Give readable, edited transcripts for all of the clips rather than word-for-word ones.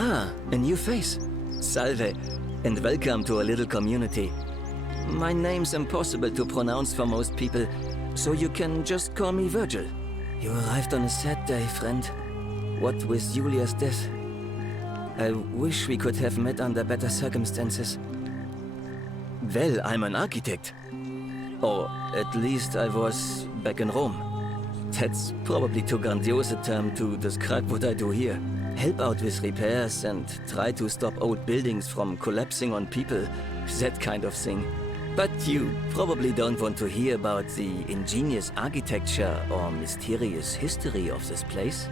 Ah, a new face. Salve, and welcome to a little community. My name's impossible to pronounce for most people, so you can just call me Virgil. You arrived on a sad day, friend. What with Julia's death? I wish we could have met under better circumstances. Well, I'm an architect. Or at least I was back in Rome. That's probably too grandiose a term to describe what I do here. Help out with repairs and try to stop old buildings from collapsing on people, that kind of thing. But you probably don't want to hear about the ingenious architecture or mysterious history of this place.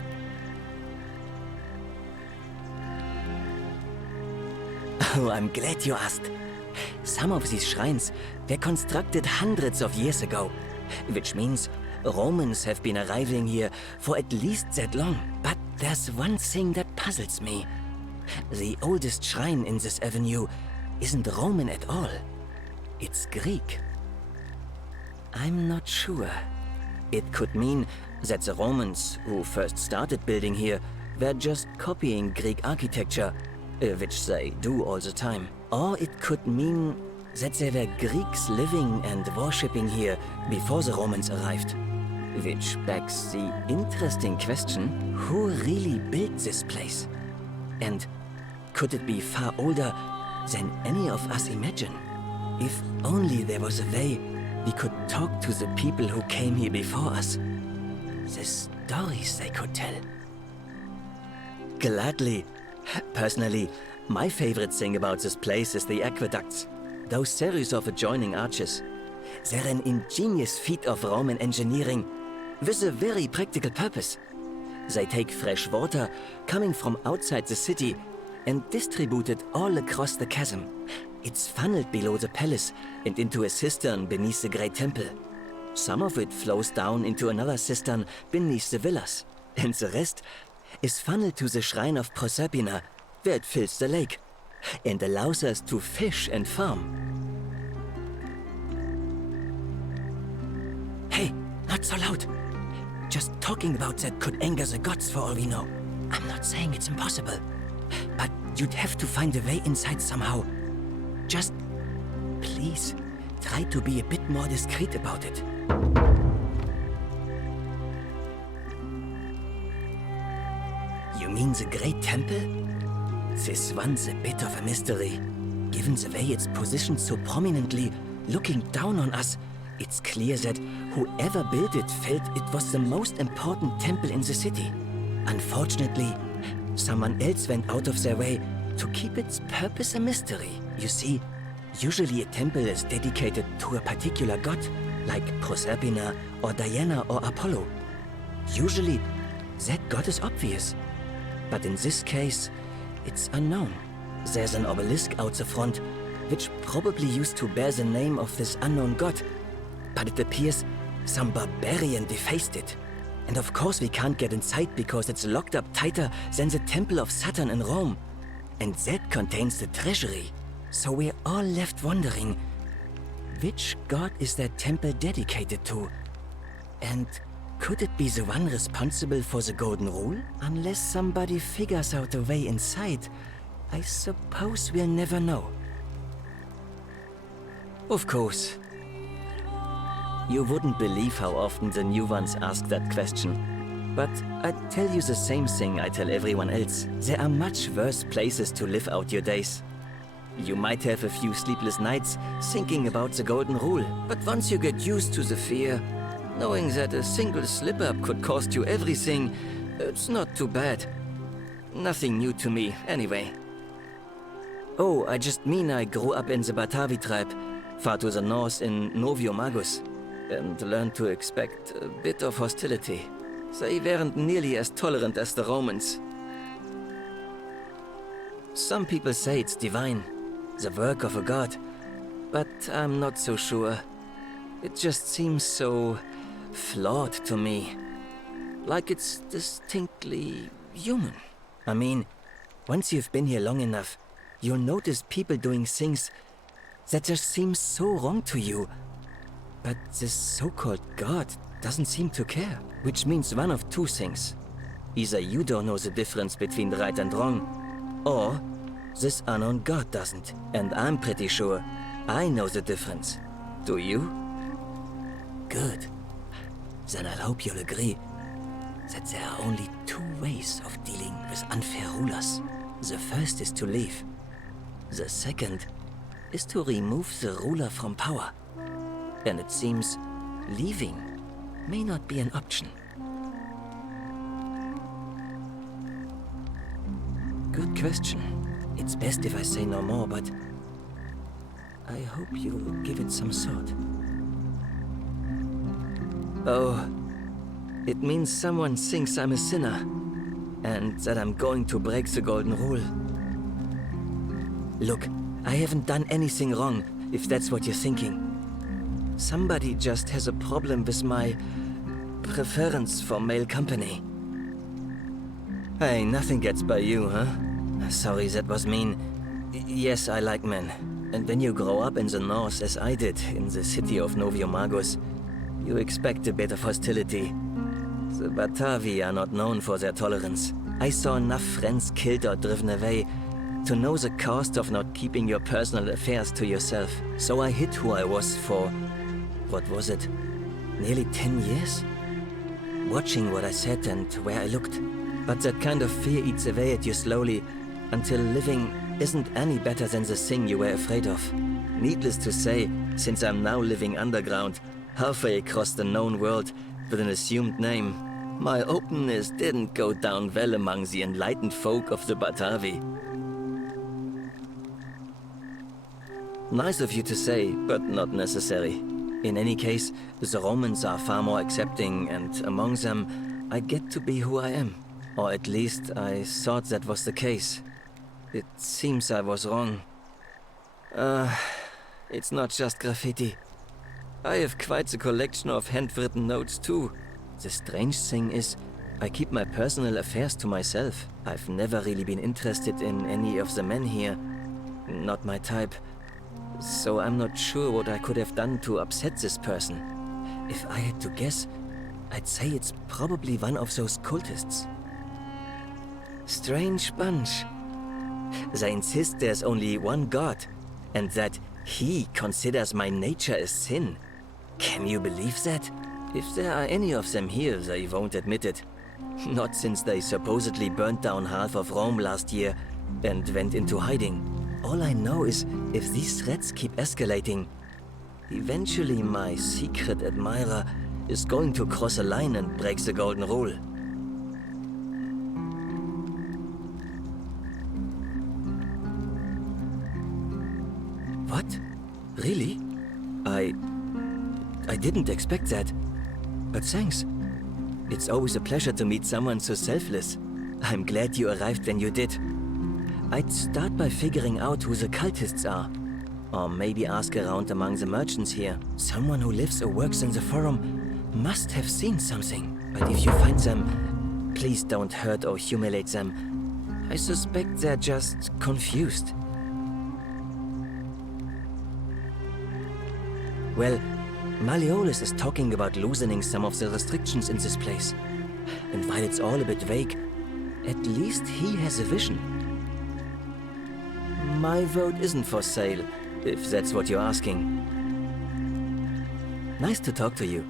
Oh, I'm glad you asked. Some of these shrines were constructed hundreds of years ago, which means Romans have been arriving here for at least that long. But there's one thing that puzzles me. The oldest shrine in this avenue isn't Roman at all. It's Greek. I'm not sure. It could mean that the Romans, who first started building here, were just copying Greek architecture, which they do all the time. Or it could mean that there were Greeks living and worshipping here before the Romans arrived. Which begs the interesting question, who really built this place? And could it be far older than any of us imagine? If only there was a way we could talk to the people who came here before us. The stories they could tell. Gladly. Personally, my favorite thing about this place is the aqueducts. Those series of adjoining arches. They're an ingenious feat of Roman engineering with a very practical purpose. They take fresh water coming from outside the city and distribute it all across the chasm. It's funneled below the palace and into a cistern beneath the great temple. Some of it flows down into another cistern beneath the villas, and the rest is funneled to the shrine of Proserpina, where it fills the lake and allows us to fish and farm. Hey, not so loud. Just talking about that could anger the gods for all we know. I'm not saying it's impossible, but you'd have to find a way inside somehow. Just, please, try to be a bit more discreet about it. You mean the Great Temple? This one's a bit of a mystery. Given the way it's positioned so prominently, looking down on us, it's clear that whoever built it felt it was the most important temple in the city. Unfortunately, someone else went out of their way to keep its purpose a mystery. You see, usually a temple is dedicated to a particular god, like Proserpina or Diana or Apollo. Usually, that god is obvious. But in this case, it's unknown. There's an obelisk out the front, which probably used to bear the name of this unknown god. But it appears some barbarian defaced it. And of course we can't get inside because it's locked up tighter than the Temple of Saturn in Rome. And that contains the treasury. So we're all left wondering, which god is that temple dedicated to? And could it be the one responsible for the Golden Rule? Unless somebody figures out a way inside, I suppose we'll never know. Of course. You wouldn't believe how often the new ones ask that question. But I'd tell you the same thing I tell everyone else. There are much worse places to live out your days. You might have a few sleepless nights thinking about the Golden Rule, but once you get used to the fear, knowing that a single slip-up could cost you everything, it's not too bad. Nothing new to me, anyway. Oh, I just mean I grew up in the Batavi tribe, far to the north in Novio Magus, and learned to expect a bit of hostility. They weren't nearly as tolerant as the Romans. Some people say it's divine, the work of a god, but I'm not so sure. It just seems so flawed to me. Like it's distinctly human. I mean, once you've been here long enough, you'll notice people doing things that just seem so wrong to you. But this so-called god doesn't seem to care, which means one of two things. Either you don't know the difference between right and wrong, Or this unknown god doesn't, and I'm pretty sure I know the difference. Do you? Good. Then I hope you'll agree that there are only two ways of dealing with unfair rulers. The first is to leave. The second is to remove the ruler from power. And it seems leaving may not be an option. Good question. It's best if I say no more, but I hope you'll give it some thought. Oh, it means someone thinks I'm a sinner, and that I'm going to break the golden rule. Look, I haven't done anything wrong, if that's what you're thinking. Somebody just has a problem with my preference for male company. Hey, nothing gets by you, huh? Sorry, that was mean. Yes, I like men. And when you grow up in the north, as I did, in the city of Noviomagus, you expect a bit of hostility. The Batavi are not known for their tolerance. I saw enough friends killed or driven away to know the cost of not keeping your personal affairs to yourself. So I hid who I was for, what was it, nearly 10 years? Watching what I said and where I looked. But that kind of fear eats away at you slowly, until living isn't any better than the thing you were afraid of. Needless to say, since I'm now living underground, halfway across the known world with an assumed name, my openness didn't go down well among the enlightened folk of the Batavi. Nice of you to say, but not necessary. In any case, the Romans are far more accepting, and among them, I get to be who I am. Or at least, I thought that was the case. It seems I was wrong. It's not just graffiti. I have quite a collection of handwritten notes too. The strange thing is, I keep my personal affairs to myself. I've never really been interested in any of the men here. Not my type. So I'm not sure what I could have done to upset this person. If I had to guess, I'd say it's probably one of those cultists. Strange bunch. They insist there's only one god, and that he considers my nature a sin. Can you believe that? If there are any of them here, they won't admit it. Not since they supposedly burnt down half of Rome last year and went into hiding. All I know is, if these threats keep escalating, eventually my secret admirer is going to cross a line and break the golden rule. What? Really? I didn't expect that. But thanks. It's always a pleasure to meet someone so selfless. I'm glad you arrived when you did. I'd start by figuring out who the cultists are. Or maybe ask around among the merchants here. Someone who lives or works in the forum must have seen something. But if you find them, please don't hurt or humiliate them. I suspect they're just confused. Well, Malleolus is talking about loosening some of the restrictions in this place. And while it's all a bit vague, at least he has a vision. My vote isn't for sale, if that's what you're asking. Nice to talk to you.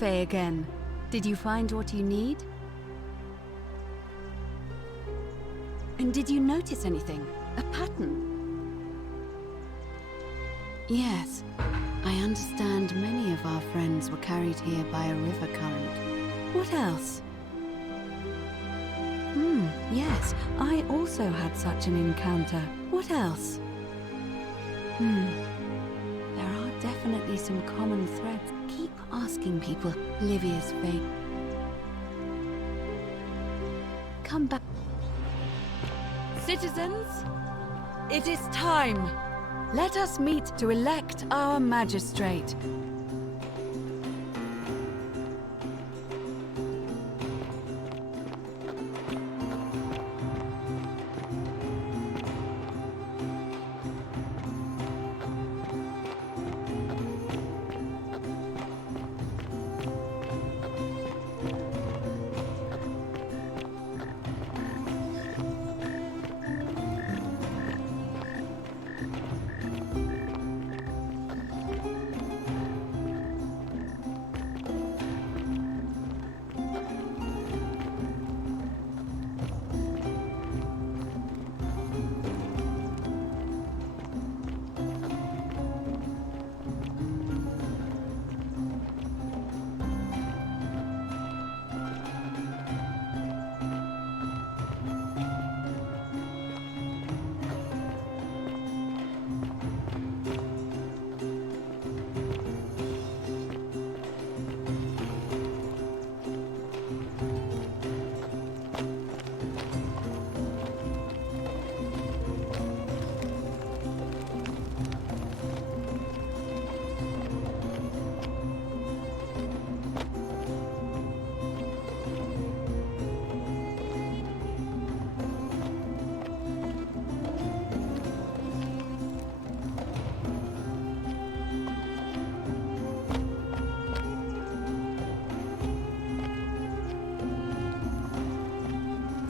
Ave again. Did you find what you need? And did you notice anything? A pattern? Yes. I understand many of our friends were carried here by a river current. What else? Yes. I also had such an encounter. What What else? There are definitely some common threads. Keep asking people. Livia's fate. Come back. Citizens, it is time. Let us meet to elect our magistrate.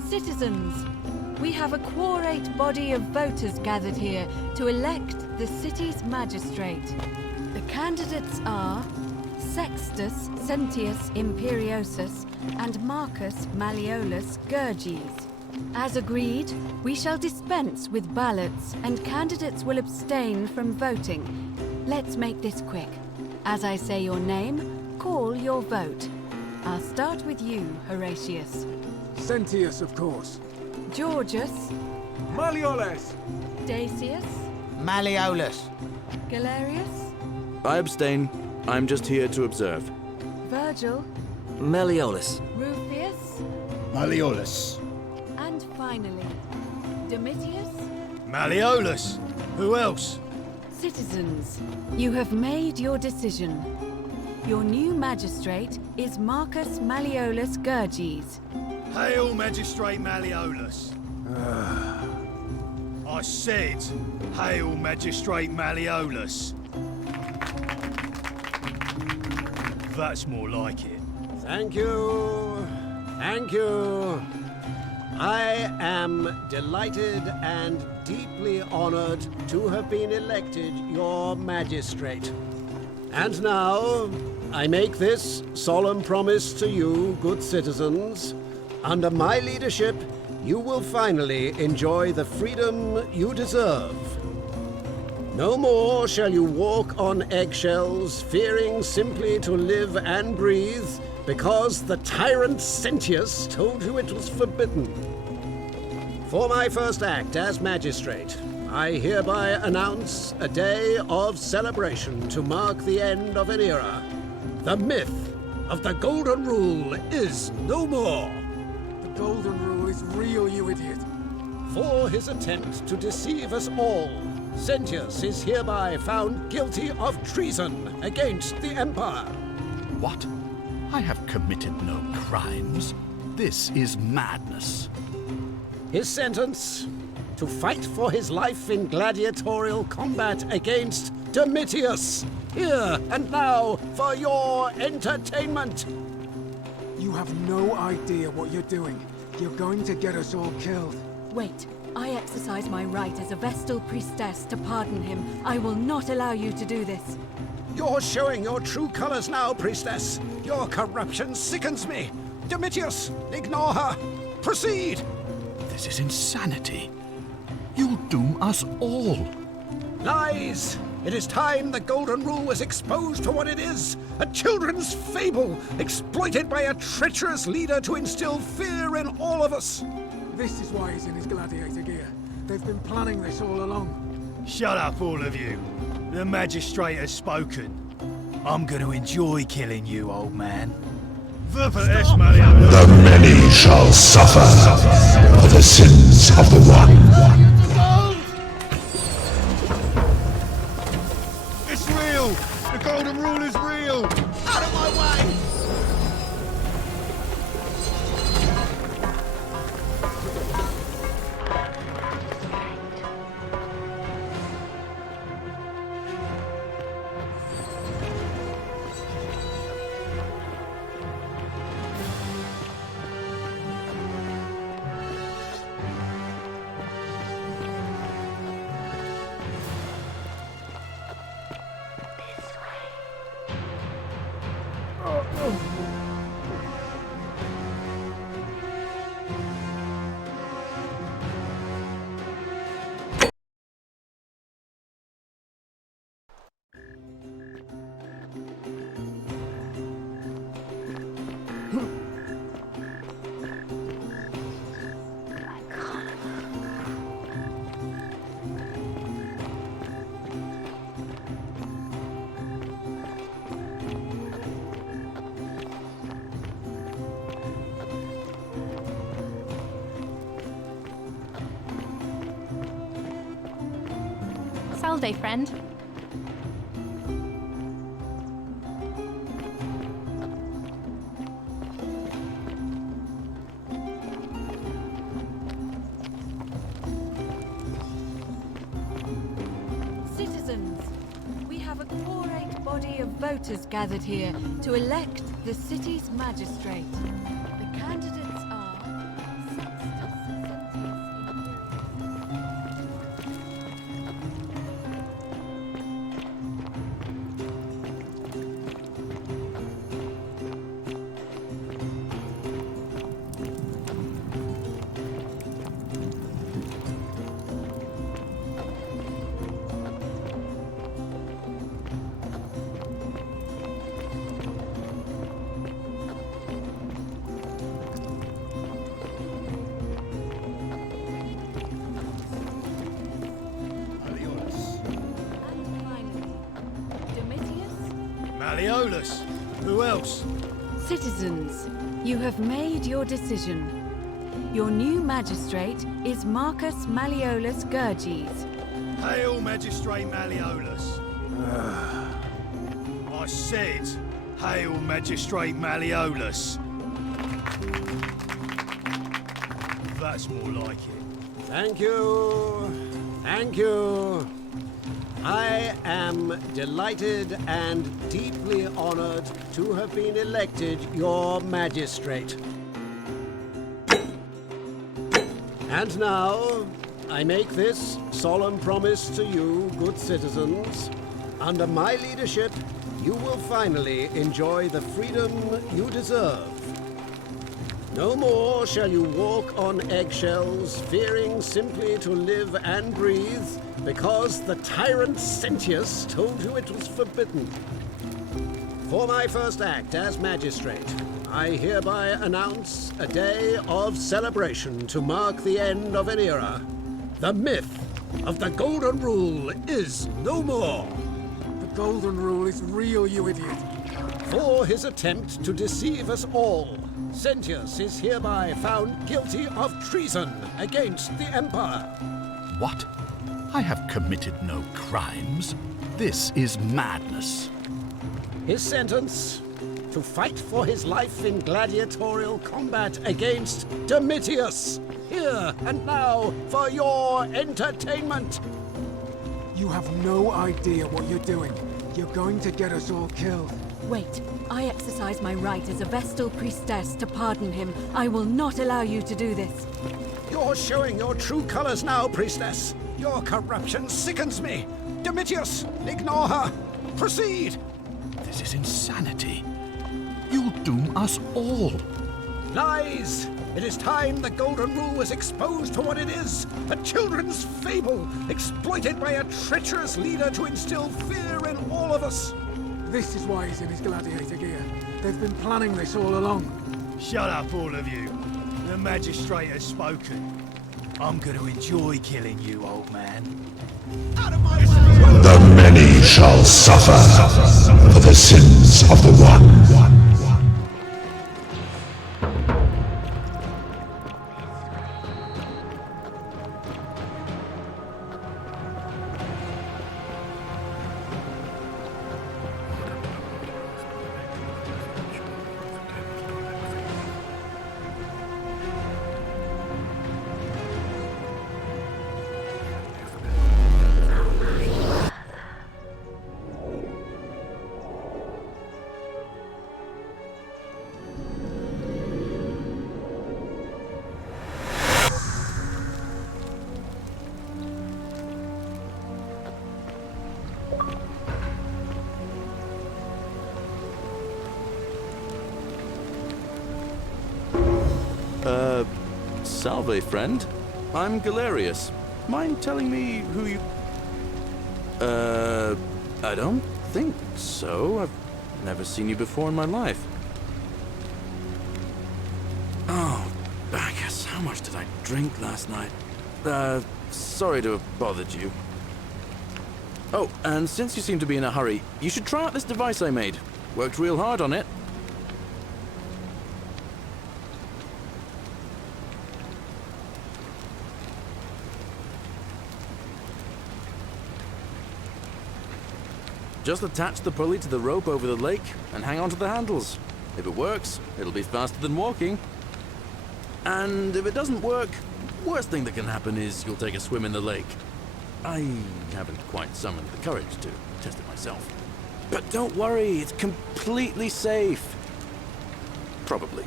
Citizens, we have a quorate body of voters gathered here to elect the city's magistrate. The candidates are Sextus Sentius Imperiosus and Marcus Malleolus Gurges. As agreed, we shall dispense with ballots and candidates will abstain from voting. Let's make this quick. As I say your name, call your vote. I'll start with you, Horatius. Sentius, of course. Georgius. Malleolus! Dacius. Malleolus. Galerius. I abstain. I'm just here to observe. Virgil. Malleolus. Rufius. Malleolus. And finally, Domitius. Malleolus. Who else? Citizens, you have made your decision. Your new magistrate is Marcus Malleolus Gurges. Hail, Magistrate Malleolus. I said, hail, Magistrate Malleolus. That's more like it. Thank you. Thank you. I am delighted and deeply honored to have been elected your magistrate. And now, I make this solemn promise to you, good citizens. Under my leadership, you will finally enjoy the freedom you deserve. No more shall you walk on eggshells, fearing simply to live and breathe, because the tyrant Sentius told you it was forbidden. For my first act as magistrate, I hereby announce a day of celebration to mark the end of an era. The myth of the Golden Rule is no more. The Golden Rule is real, you idiot. For his attempt to deceive us all, Sentius is hereby found guilty of treason against the Empire. What? I have committed no crimes. This is madness. His sentence: to fight for his life in gladiatorial combat against Domitius. Here and now for your entertainment. You have no idea what you're doing. You're going to get us all killed. Wait, I exercise my right as a Vestal priestess to pardon him. I will not allow you to do this. You're showing your true colors now, priestess. Your corruption sickens me. Domitius, ignore her. Proceed. This is insanity. You'll doom us all. Lies! It is time the Golden Rule was exposed for what it is, a children's fable exploited by a treacherous leader to instill fear in all of us. This is why he's in his gladiator gear. They've been planning this all along. Shut up, all of you. The magistrate has spoken. I'm going to enjoy killing you, old man. The many shall suffer for the sins of the one. It's real! The golden rule is real! Out of my way! Salve, friend. Citizens, we have a quorate body of voters gathered here to elect the city's magistrate. The candidates are Malleolus. Who else? Citizens, you have made your decision. Your new magistrate is Marcus Malleolus Gurges. Hail, Magistrate Malleolus. I said, hail, Magistrate Malleolus. That's more like it. Thank you. Thank you. I am delighted and deeply honored to have been elected your magistrate. And now, I make this solemn promise to you, good citizens. Under my leadership, you will finally enjoy the freedom you deserve. No more shall you walk on eggshells, fearing simply to live and breathe, because the tyrant Sentius told you it was forbidden. For my first act as magistrate, I hereby announce a day of celebration to mark the end of an era. The myth of the Golden Rule is no more. The Golden Rule is real, you idiot. For his attempt to deceive us all, Sentius is hereby found guilty of treason against the Empire. What? I have committed no crimes. This is madness. His sentence: to fight for his life in gladiatorial combat against Domitius, here and now for your entertainment. You have no idea what you're doing. You're going to get us all killed. Wait, I exercise my right as a Vestal priestess to pardon him. I will not allow you to do this. You're showing your true colors now, priestess. Your corruption sickens me. Domitius, ignore her. Proceed. This is insanity. You'll doom us all. Lies! It is time the Golden Rule was exposed for what it is, a children's fable, exploited by a treacherous leader to instill fear in all of us. This is why he's in his gladiator gear. They've been planning this all along. Shut up, all of you. The magistrate has spoken. I'm gonna enjoy killing you, old man. The many shall suffer for the sins of the one. Salve, friend. I'm Galerius. Mind telling me who you... I don't think so. I've never seen you before in my life. Oh, Bacchus, how much did I drink last night? Sorry to have bothered you. Oh, and since you seem to be in a hurry, you should try out this device I made. Worked real hard on it. Just attach the pulley to the rope over the lake and hang on to the handles. If it works, it'll be faster than walking. And if it doesn't work, worst thing that can happen is you'll take a swim in the lake. I haven't quite summoned the courage to test it myself. But don't worry, it's completely safe. Probably.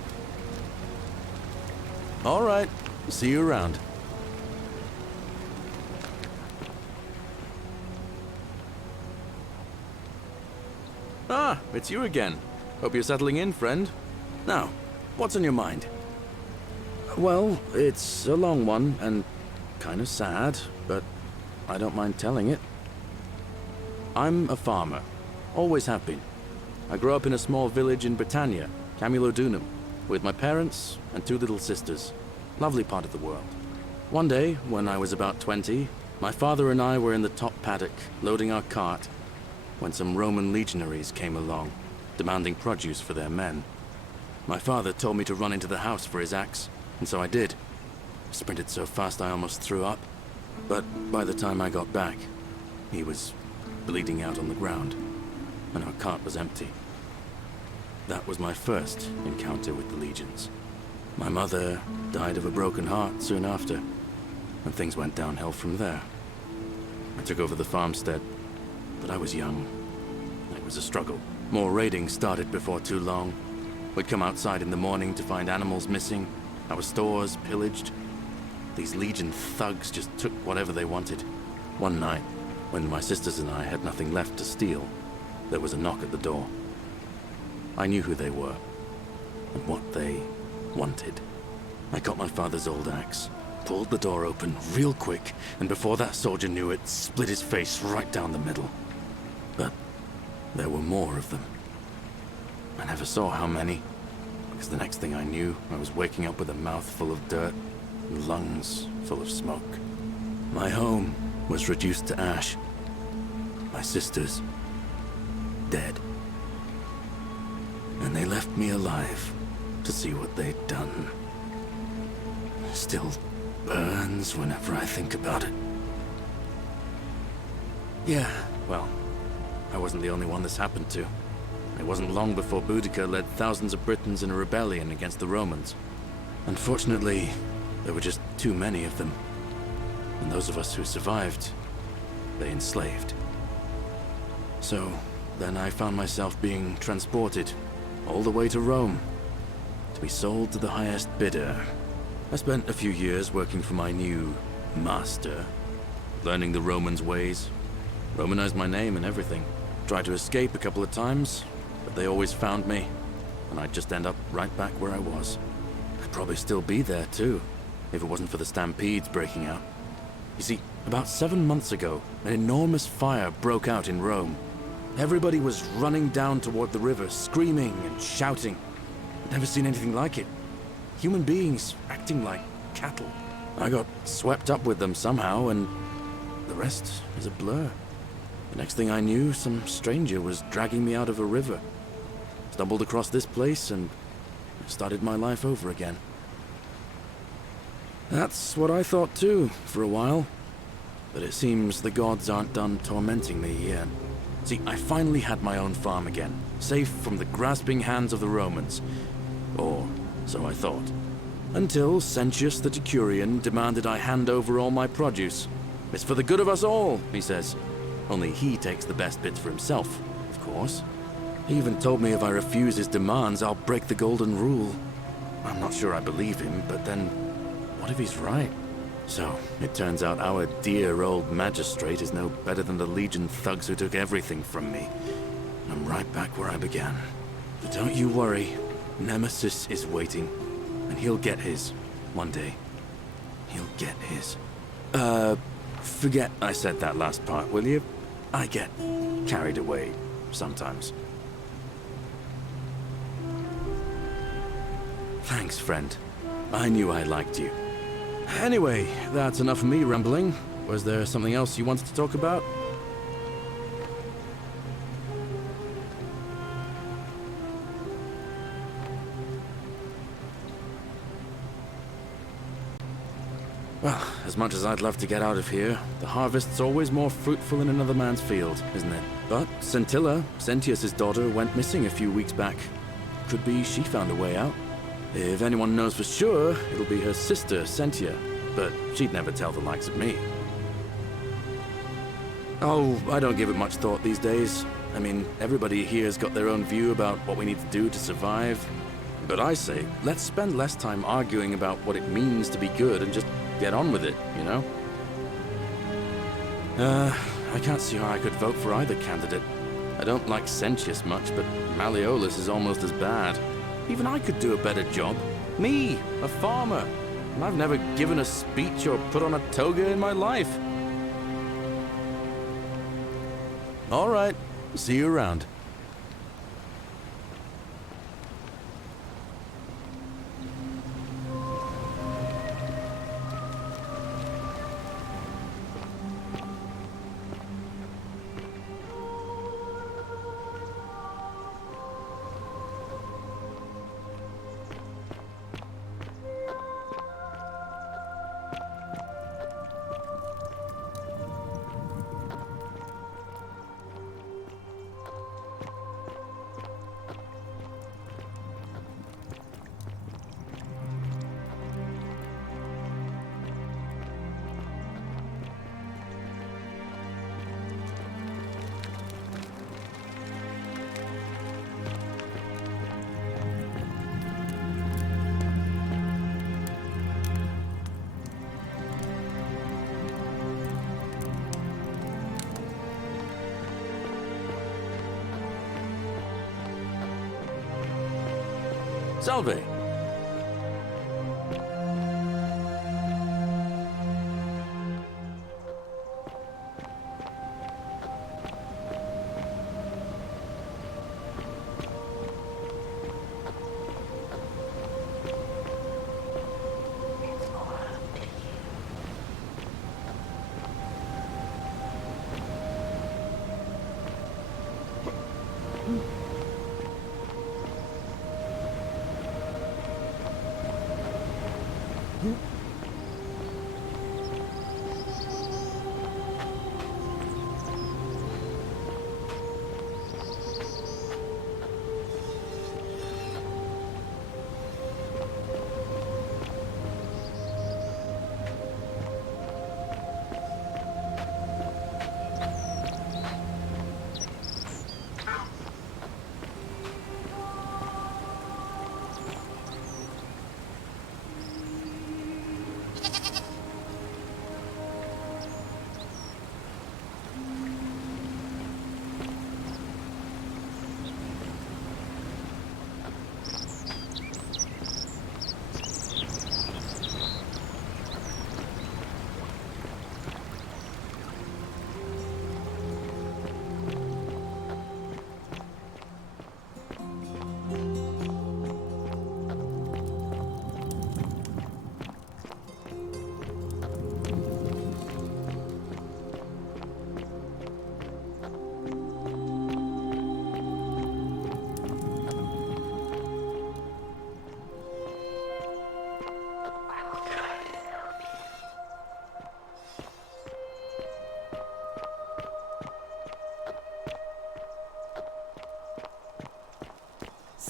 All right, see you around. Ah, it's you again. Hope you're settling in, friend. Now, what's on your mind? Well, it's a long one and kind of sad, but I don't mind telling it. I'm a farmer. Always have been. I grew up in a small village in Britannia, Camulodunum, with my parents and 2 little sisters. Lovely part of the world. One day, when I was about 20, my father and I were in the top paddock, loading our cart, when some Roman legionaries came along, demanding produce for their men. My father told me to run into the house for his axe, and so I did. I sprinted so fast I almost threw up, but by the time I got back, he was bleeding out on the ground, and our cart was empty. That was my first encounter with the legions. My mother died of a broken heart soon after, and things went downhill from there. I took over the farmstead, but I was young. It was a struggle. More raiding started before too long. We'd come outside in the morning to find animals missing, our stores pillaged. These Legion thugs just took whatever they wanted. One night, when my sisters and I had nothing left to steal, there was a knock at the door. I knew who they were, and what they wanted. I got my father's old axe, pulled the door open real quick, and before that soldier knew it, split his face right down the middle. But there were more of them. I never saw how many, because the next thing I knew, I was waking up with a mouth full of dirt and lungs full of smoke. My home was reduced to ash. My sisters, dead. And they left me alive to see what they'd done. Still burns whenever I think about it. Yeah, well, I wasn't the only one this happened to. It wasn't long before Boudica led thousands of Britons in a rebellion against the Romans. Unfortunately, there were just too many of them. And those of us who survived, they enslaved. So, then I found myself being transported all the way to Rome, to be sold to the highest bidder. I spent a few years working for my new master, learning the Romans' ways, Romanized my name and everything. Tried to escape a couple of times, but they always found me, and I'd just end up right back where I was. I'd probably still be there too, if it wasn't for the stampedes breaking out. You see, about 7 months ago, an enormous fire broke out in Rome. Everybody was running down toward the river, screaming and shouting. I'd never seen anything like it. Human beings acting like cattle. I got swept up with them somehow, and the rest is a blur. The next thing I knew, some stranger was dragging me out of a river. Stumbled across this place and started my life over again. That's what I thought too, for a while. But it seems the gods aren't done tormenting me yet. See, I finally had my own farm again, safe from the grasping hands of the Romans. Or so I thought. Until Sentius the Decurion demanded I hand over all my produce. It's for the good of us all, he says. Only he takes the best bits for himself, of course. He even told me if I refuse his demands, I'll break the golden rule. I'm not sure I believe him, but then, what if he's right? So, it turns out our dear old magistrate is no better than the Legion thugs who took everything from me. I'm right back where I began. But don't you worry, Nemesis is waiting. And he'll get his, one day. He'll get his. Forget I said that last part, will you? I get carried away sometimes. Thanks, friend. I knew I liked you. Anyway, that's enough of me rambling. Was there something else you wanted to talk about? Well, as much as I'd love to get out of here, the harvest's always more fruitful in another man's field, isn't it? But Scintilla, Sentius's daughter, went missing a few weeks back. Could be she found a way out. If anyone knows for sure, it'll be her sister, Sentia. But she'd never tell the likes of me. Oh, I don't give it much thought these days. I mean, everybody here's got their own view about what we need to do to survive. But I say, let's spend less time arguing about what it means to be good and just get on with it, you know? I can't see how I could vote for either candidate. I don't like Sentius much, but Malleolus is almost as bad. Even I could do a better job. Me, a farmer. And I've never given a speech or put on a toga in my life. All right, see you around. Salve.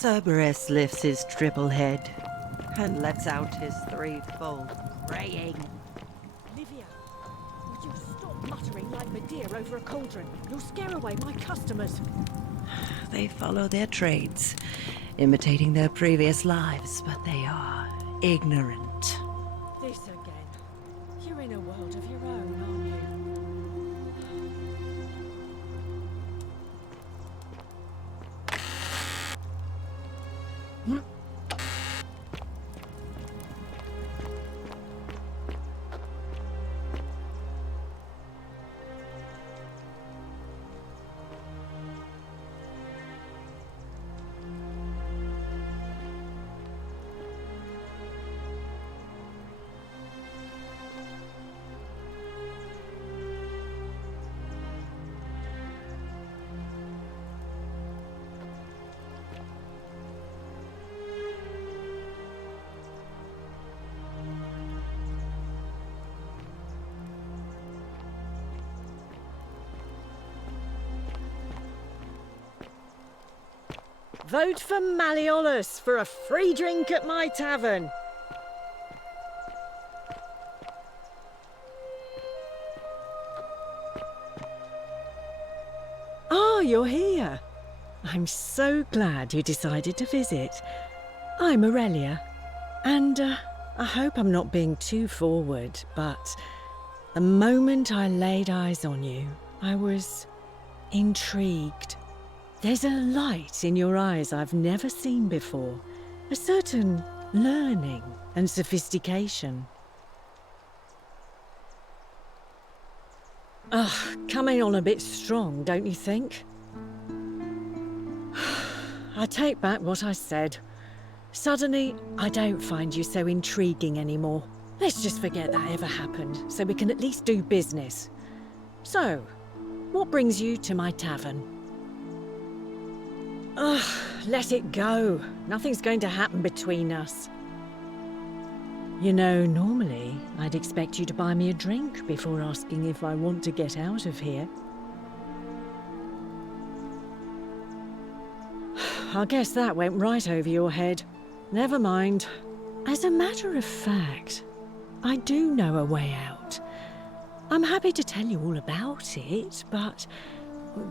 Cerberus lifts his triple head and lets out his threefold braying. Livia, would you stop muttering like Medea over a cauldron? You'll scare away my customers. They follow their trades, imitating their previous lives, but they are ignorant. This again. You're in a world of your own, aren't you? Vote for Malleolus for a free drink at my tavern. Oh, you're here. I'm so glad you decided to visit. I'm Aurelia, and I hope I'm not being too forward, but the moment I laid eyes on you, I was intrigued. There's a light in your eyes I've never seen before, a certain learning and sophistication. Coming on a bit strong, don't you think? I take back what I said. Suddenly, I don't find you so intriguing anymore. Let's just forget that ever happened, so we can at least do business. So, what brings you to my tavern? Let it go. Nothing's going to happen between us. You know, normally, I'd expect you to buy me a drink before asking if I want to get out of here. I guess that went right over your head. Never mind. As a matter of fact, I do know a way out. I'm happy to tell you all about it, but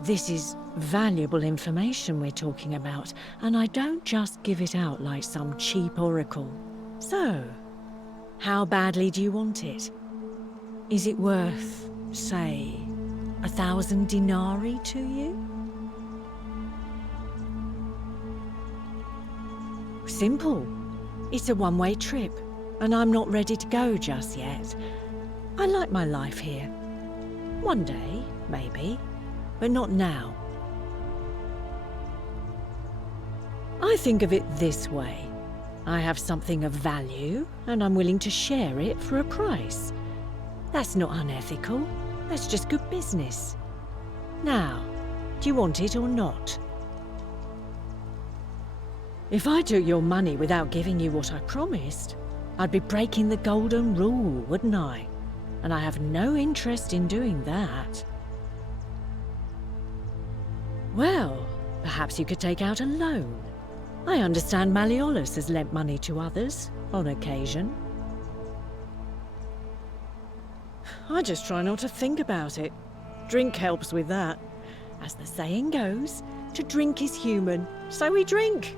this is valuable information we're talking about, and I don't just give it out like some cheap oracle. So, how badly do you want it? Is it worth, say, 1,000 denarii to you? Simple. It's a one-way trip, and I'm not ready to go just yet. I like my life here. One day, maybe, but not now. I think of it this way. I have something of value, and I'm willing to share it for a price. That's not unethical. That's just good business. Now, do you want it or not? If I took your money without giving you what I promised, I'd be breaking the golden rule, wouldn't I? And I have no interest in doing that. Well, perhaps you could take out a loan. I understand Malleolus has lent money to others, on occasion. I just try not to think about it. Drink helps with that. As the saying goes, to drink is human, so we drink.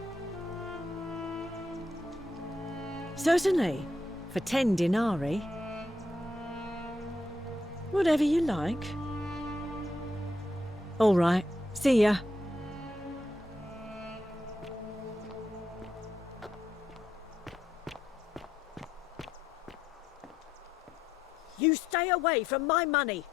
Certainly, for 10 denarii. Whatever you like. All right, see ya. You stay away from my money.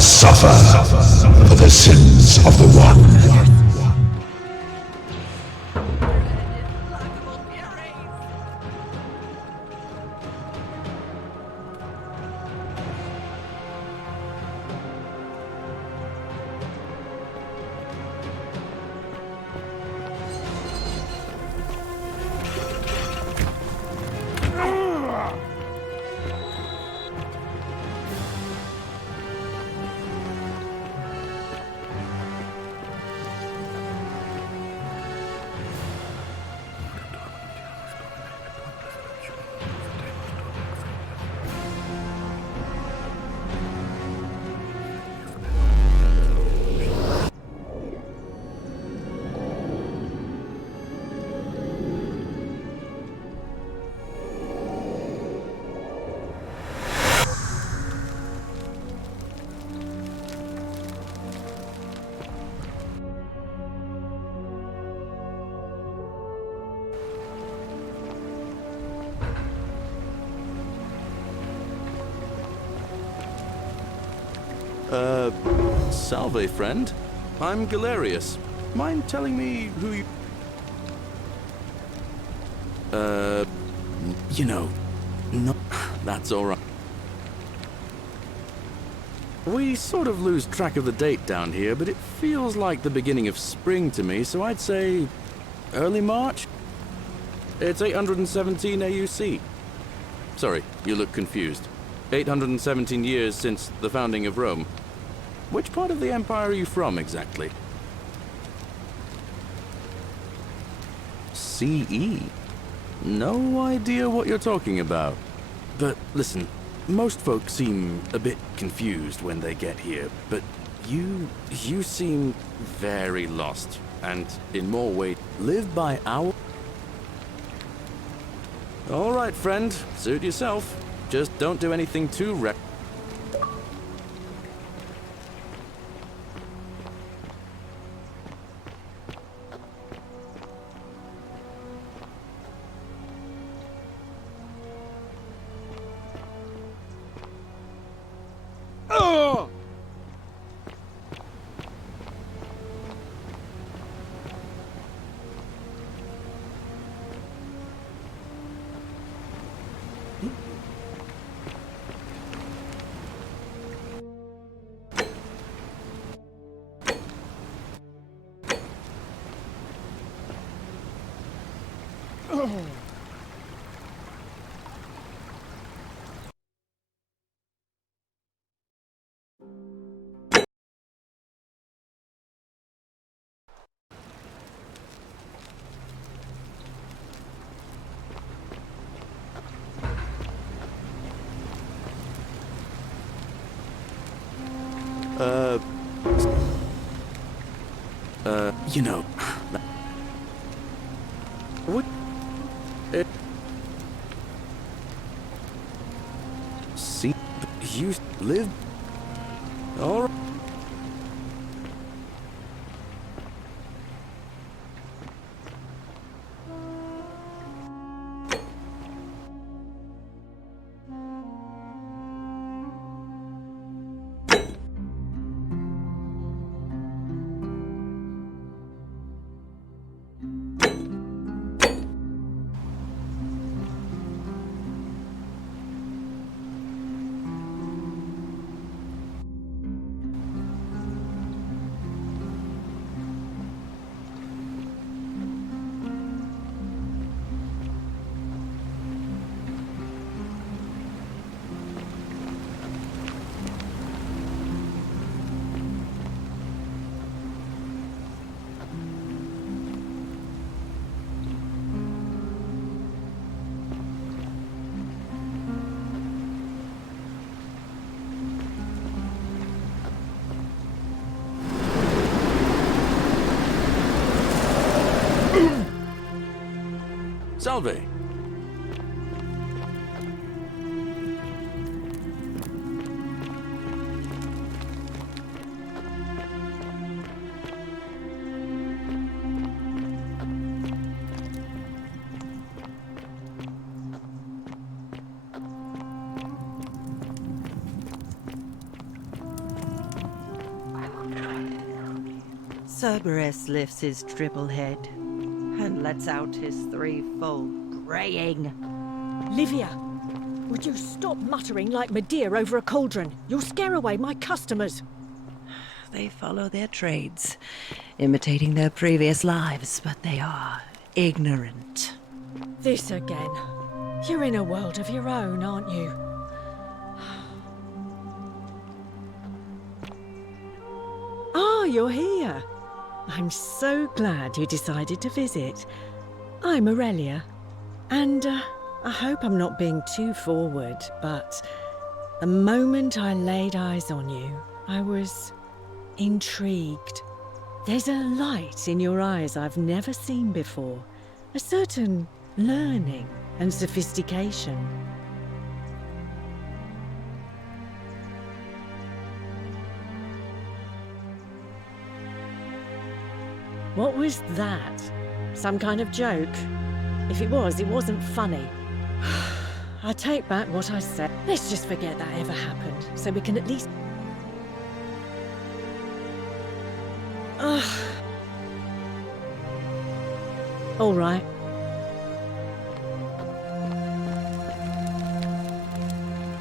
shall suffer for the sins of the One. Salve, friend. I'm Galerius. Mind telling me who you... You know, no... That's alright. We sort of lose track of the date down here, but it feels like the beginning of spring to me, so I'd say... early March? It's 817 AUC. Sorry, you look confused. 817 years since the founding of Rome. Which part of the Empire are you from, exactly? CE? No idea what you're talking about. But listen, most folks seem a bit confused when they get here, but you seem very lost, and in more ways, live by our... All right, friend, suit yourself. Just don't do anything too you know... What? See, you live... All right. Salve. Cerberus lifts his triple head and lets out his threefold braying. Livia, would you stop muttering like Medea over a cauldron? You'll scare away my customers. They follow their trades, imitating their previous lives, but they are ignorant. This again. You're in a world of your own, aren't you? Ah, you're here. I'm so glad you decided to visit. I'm Aurelia, and I hope I'm not being too forward, but the moment I laid eyes on you, I was intrigued. There's a light in your eyes I've never seen before, a certain learning and sophistication. What was that? Some kind of joke? If it was, it wasn't funny. I take back what I said. Let's just forget that ever happened, so we can at least... All right.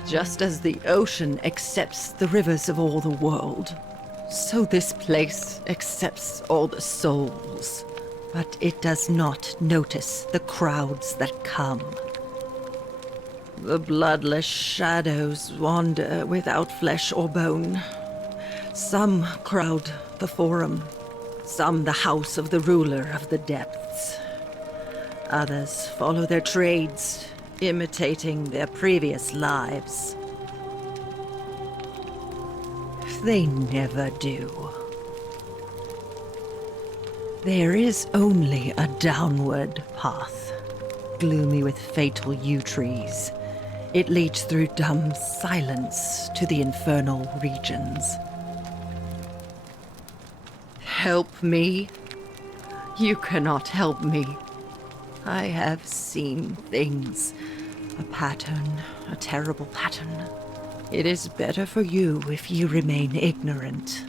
Just as the ocean accepts the rivers of all the world, so this place accepts all the souls. But it does not notice the crowds that come. The bloodless shadows wander without flesh or bone. Some crowd the forum, some the house of the ruler of the depths. Others follow their trades, imitating their previous lives. They never do. There is only a downward path, gloomy with fatal yew trees. It leads through dumb silence to the infernal regions. Help me? You cannot help me. I have seen things. A pattern, a terrible pattern. It is better for you if you remain ignorant.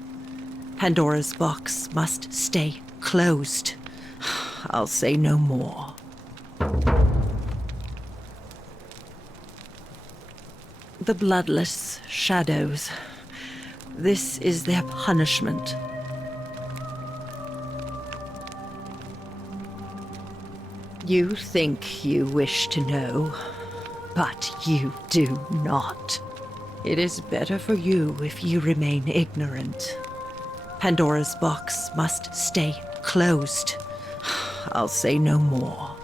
Pandora's box must stay closed. I'll say no more. The bloodless shadows. This is their punishment. You think you wish to know, but you do not. It is better for you if you remain ignorant. Pandora's box must stay closed. I'll say no more.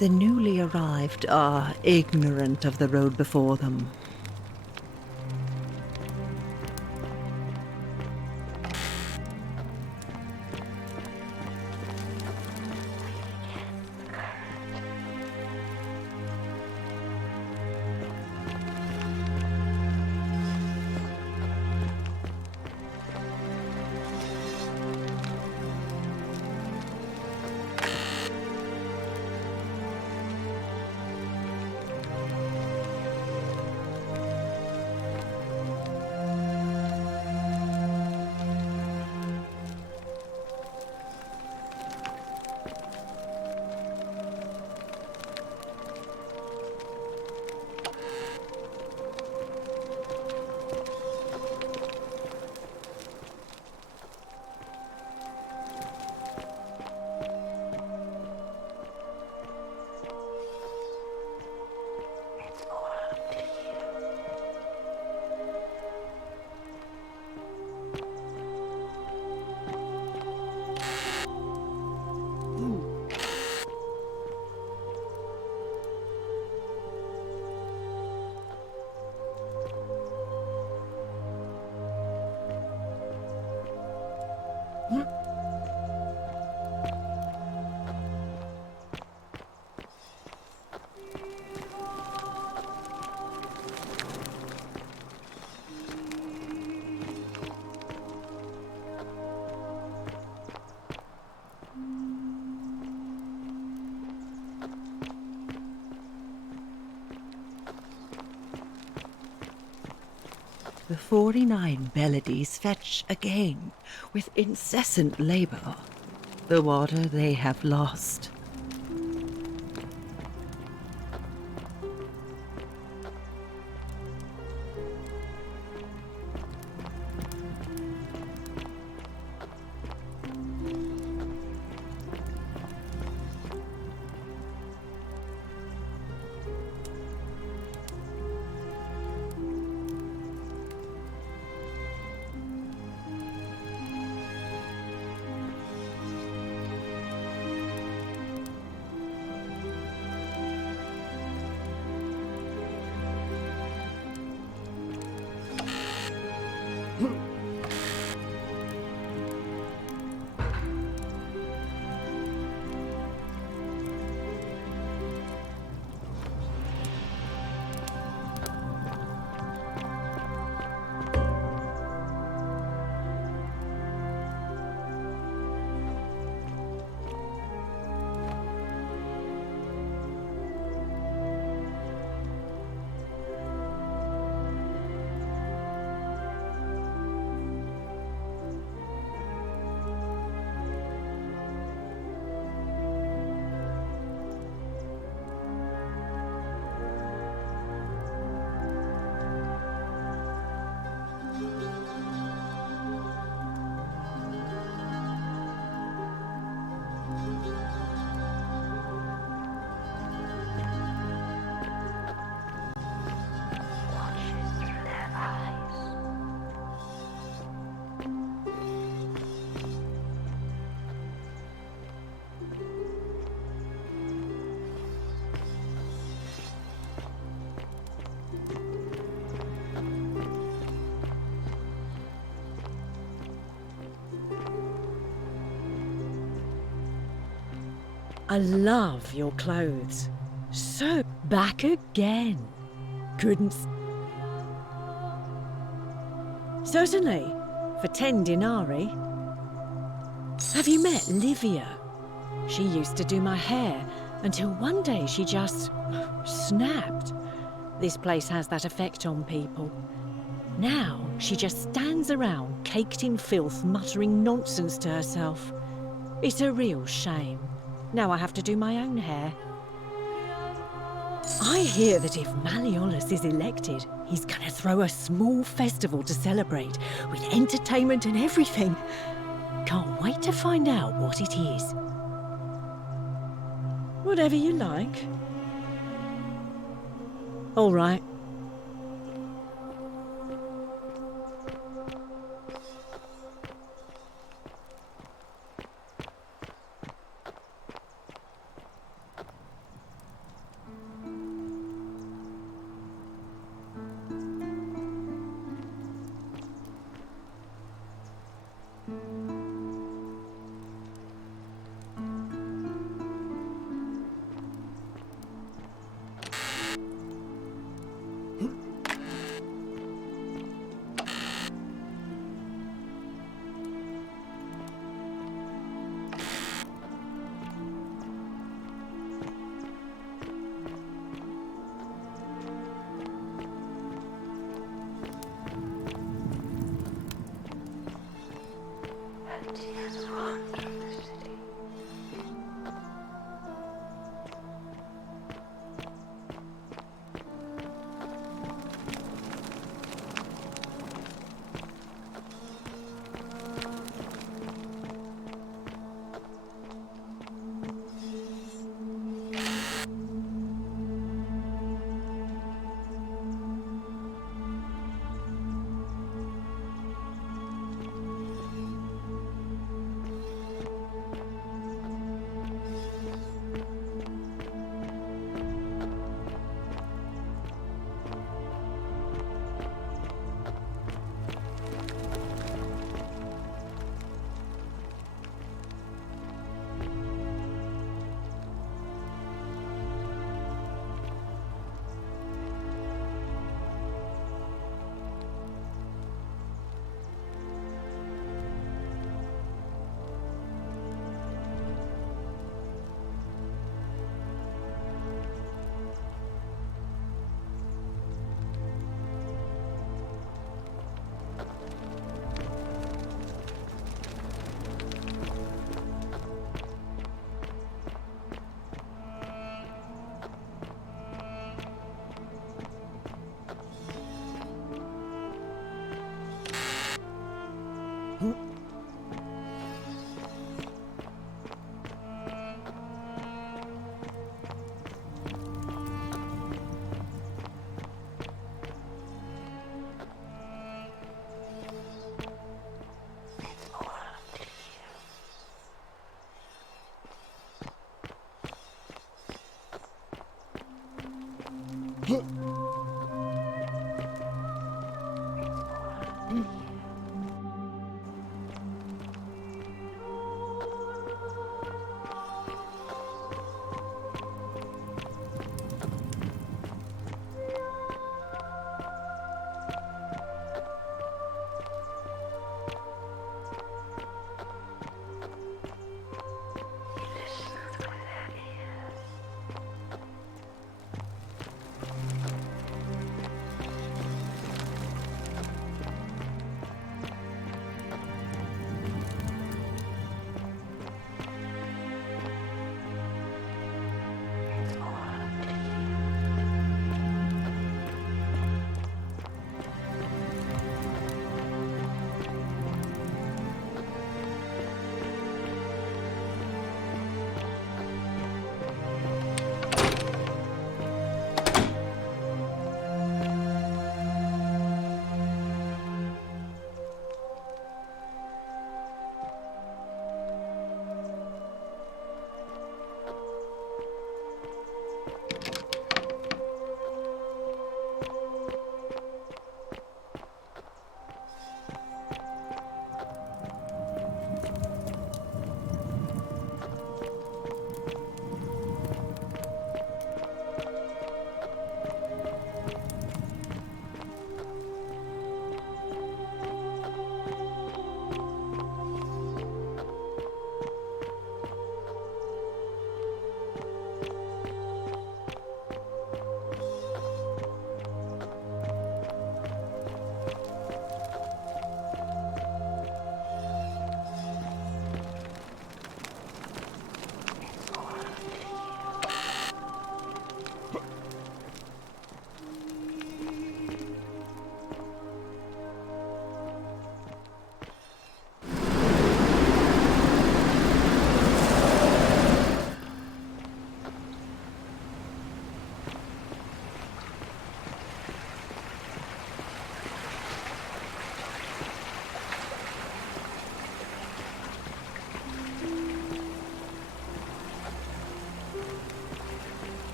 The newly arrived are ignorant of the road before them. The 49 Beladies fetch again, with incessant labour, the water they have lost. I love your clothes. So, back again. Couldn't... Certainly, for 10 denarii. Have you met Livia? She used to do my hair, until one day she just... snapped. This place has that effect on people. Now, she just stands around, caked in filth, muttering nonsense to herself. It's a real shame. Now I have to do my own hair. I hear that if Malleolus is elected, he's gonna throw a small festival to celebrate, with entertainment and everything. Can't wait to find out what it is. Whatever you like. All right.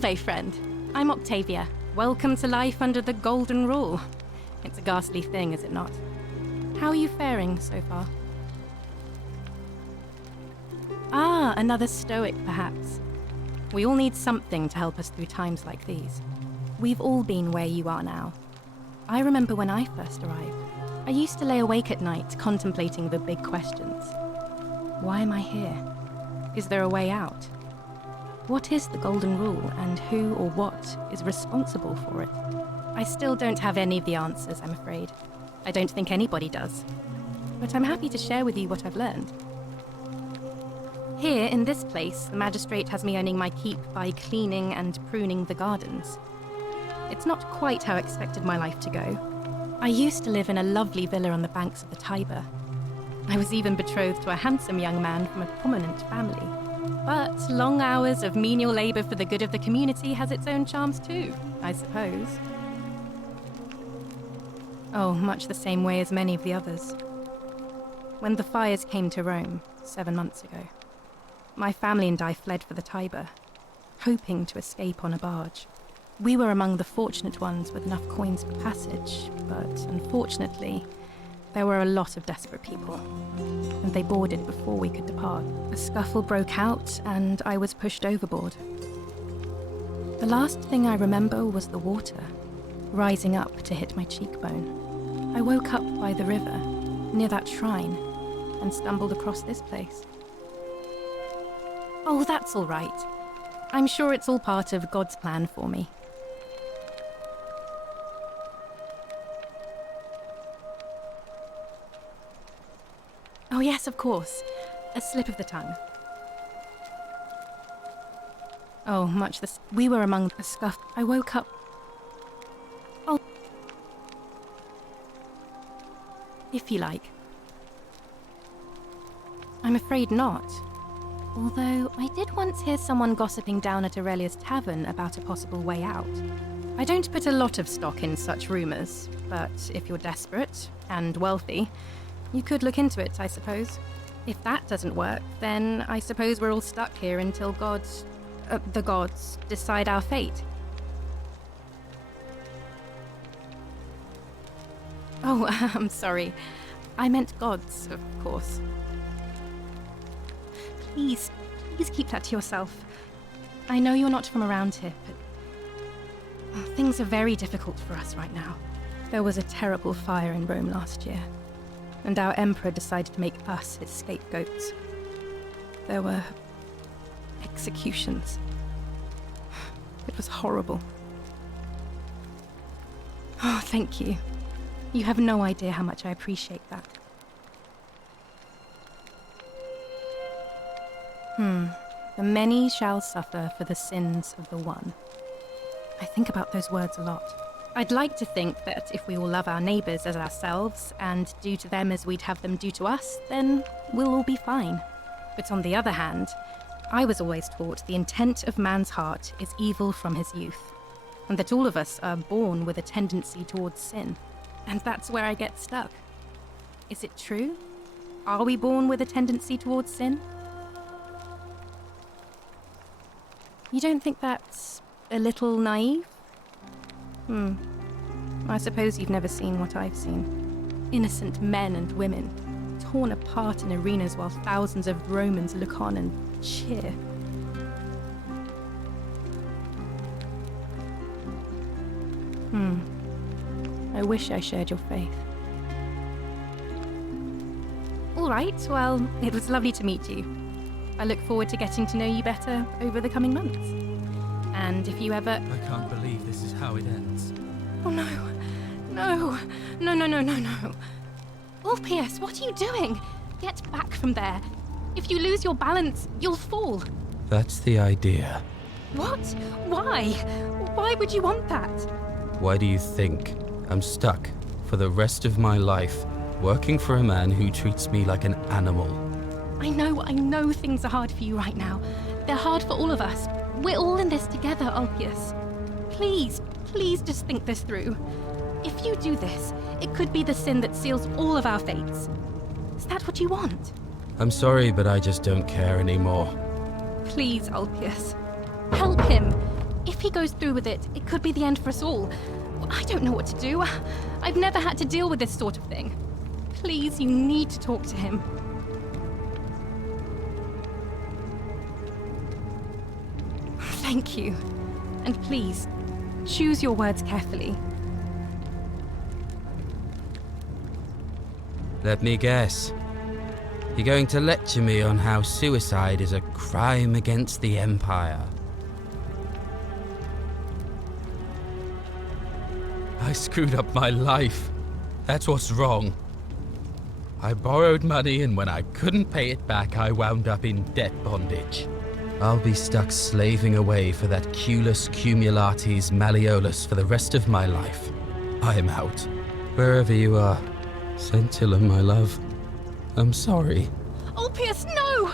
Salve, friend. I'm Octavia. Welcome to life under the Golden Rule. It's a ghastly thing, is it not? How are you faring so far? Ah, another stoic, perhaps. We all need something to help us through times like these. We've all been where you are now. I remember when I first arrived. I used to lay awake at night contemplating the big questions. Why am I here? Is there a way out? What is the Golden Rule, and who or what is responsible for it? I still don't have any of the answers, I'm afraid. I don't think anybody does. But I'm happy to share with you what I've learned. Here, in this place, the magistrate has me earning my keep by cleaning and pruning the gardens. It's not quite how I expected my life to go. I used to live in a lovely villa on the banks of the Tiber. I was even betrothed to a handsome young man from a prominent family. But long hours of menial labour for the good of the community has its own charms too, I suppose. Oh, much the same way as many of the others. When the fires came to Rome 7 months ago, my family and I fled for the Tiber, hoping to escape on a barge. We were among the fortunate ones with enough coins for passage, but unfortunately, there were a lot of desperate people, and they boarded before we could depart. A scuffle broke out, and I was pushed overboard. The last thing I remember was the water, rising up to hit my cheekbone. I woke up by the river, near that shrine, and stumbled across this place. Oh, that's all right. I'm sure it's all part of God's plan for me. Oh yes, of course. A slip of the tongue. Oh, much the we were among a scuff. I woke up. Oh. If you like. I'm afraid not. Although, I did once hear someone gossiping down at Aurelia's tavern about a possible way out. I don't put a lot of stock in such rumours, but if you're desperate and wealthy, you could look into it, I suppose. If that doesn't work, then I suppose we're all stuck here until the gods decide our fate. Oh, I'm sorry. I meant gods, of course. Please keep that to yourself. I know you're not from around here, but things are very difficult for us right now. There was a terrible fire in Rome last year, and our emperor decided to make us his scapegoats. There were executions. It was horrible. Oh, thank you. You have no idea how much I appreciate that. The many shall suffer for the sins of the one. I think about those words a lot. I'd like to think that if we all love our neighbours as ourselves and do to them as we'd have them do to us, then we'll all be fine. But on the other hand, I was always taught the intent of man's heart is evil from his youth, and that all of us are born with a tendency towards sin. And that's where I get stuck. Is it true? Are we born with a tendency towards sin? You don't think that's a little naive? I suppose you've never seen what I've seen. Innocent men and women, torn apart in arenas while thousands of Romans look on and cheer. I wish I shared your faith. All right, well, it was lovely to meet you. I look forward to getting to know you better over the coming months. And if you ever... I can't believe this is how it ends. Oh no. No. Ulpius, what are you doing? Get back from there. If you lose your balance, you'll fall. That's the idea. What? Why? Why would you want that? Why do you think I'm stuck for the rest of my life working for a man who treats me like an animal? I know things are hard for you right now. They're hard for all of us. We're all in this together, Ulpius. Please just think this through. If you do this, it could be the sin that seals all of our fates. Is that what you want? I'm sorry, but I just don't care anymore. Please, Ulpius. Help him. If he goes through with it, it could be the end for us all. I don't know what to do. I've never had to deal with this sort of thing. Please, you need to talk to him. Thank you. And please, choose your words carefully. Let me guess. You're going to lecture me on how suicide is a crime against the Empire. I screwed up my life. That's what's wrong. I borrowed money, and when I couldn't pay it back, I wound up in debt bondage. I'll be stuck slaving away for that Culus Cumulatis Malleolus for the rest of my life. I am out. Wherever you are, Scintilla, my love, I'm sorry. Ulpius, no!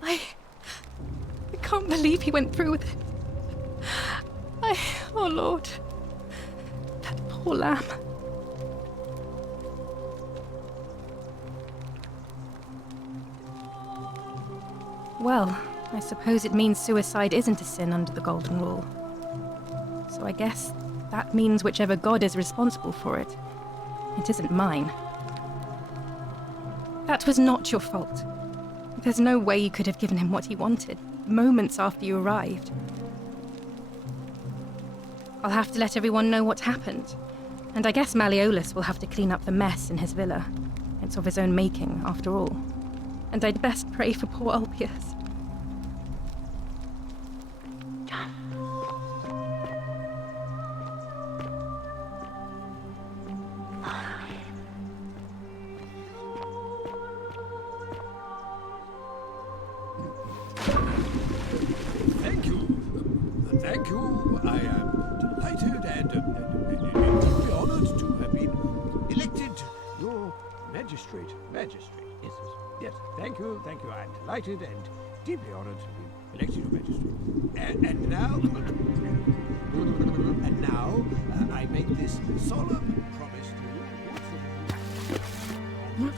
I can't believe he went through with it. Oh Lord, that poor lamb. Well, I suppose it means suicide isn't a sin under the Golden Rule. So I guess that means whichever god is responsible for it, it isn't mine. That was not your fault. There's no way you could have given him what he wanted, moments after you arrived. I'll have to let everyone know what happened. And I guess Malleolus will have to clean up the mess in his villa. It's of his own making, after all. And I'd best pray for poor Ulpius. Thank you. Thank you. I am delighted and deeply honored to have been elected your magistrate. Yes, yes. Thank you. I am delighted and deeply honored to be elected your magistrate. And now, I make this solemn promise to you.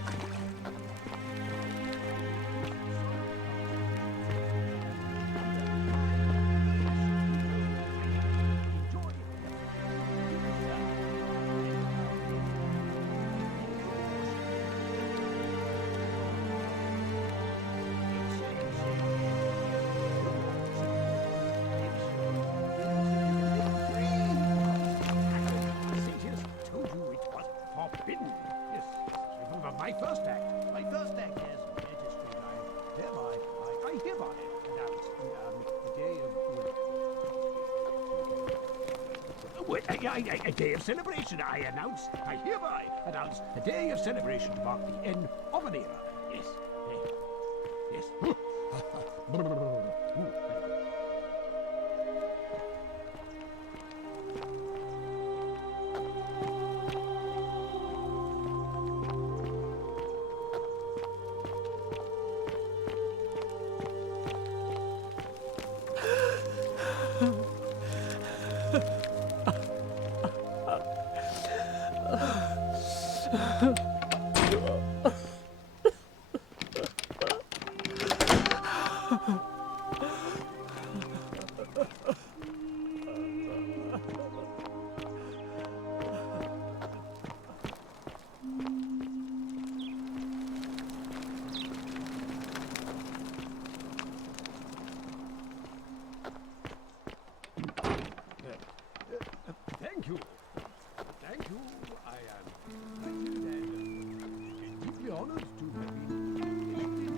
My first act as magistrate, I hereby announce a day of celebration. I hereby announce a day of celebration to mark the end of an era. Yes. Yes. Thank you. I am delighted and deeply honored to have been elected.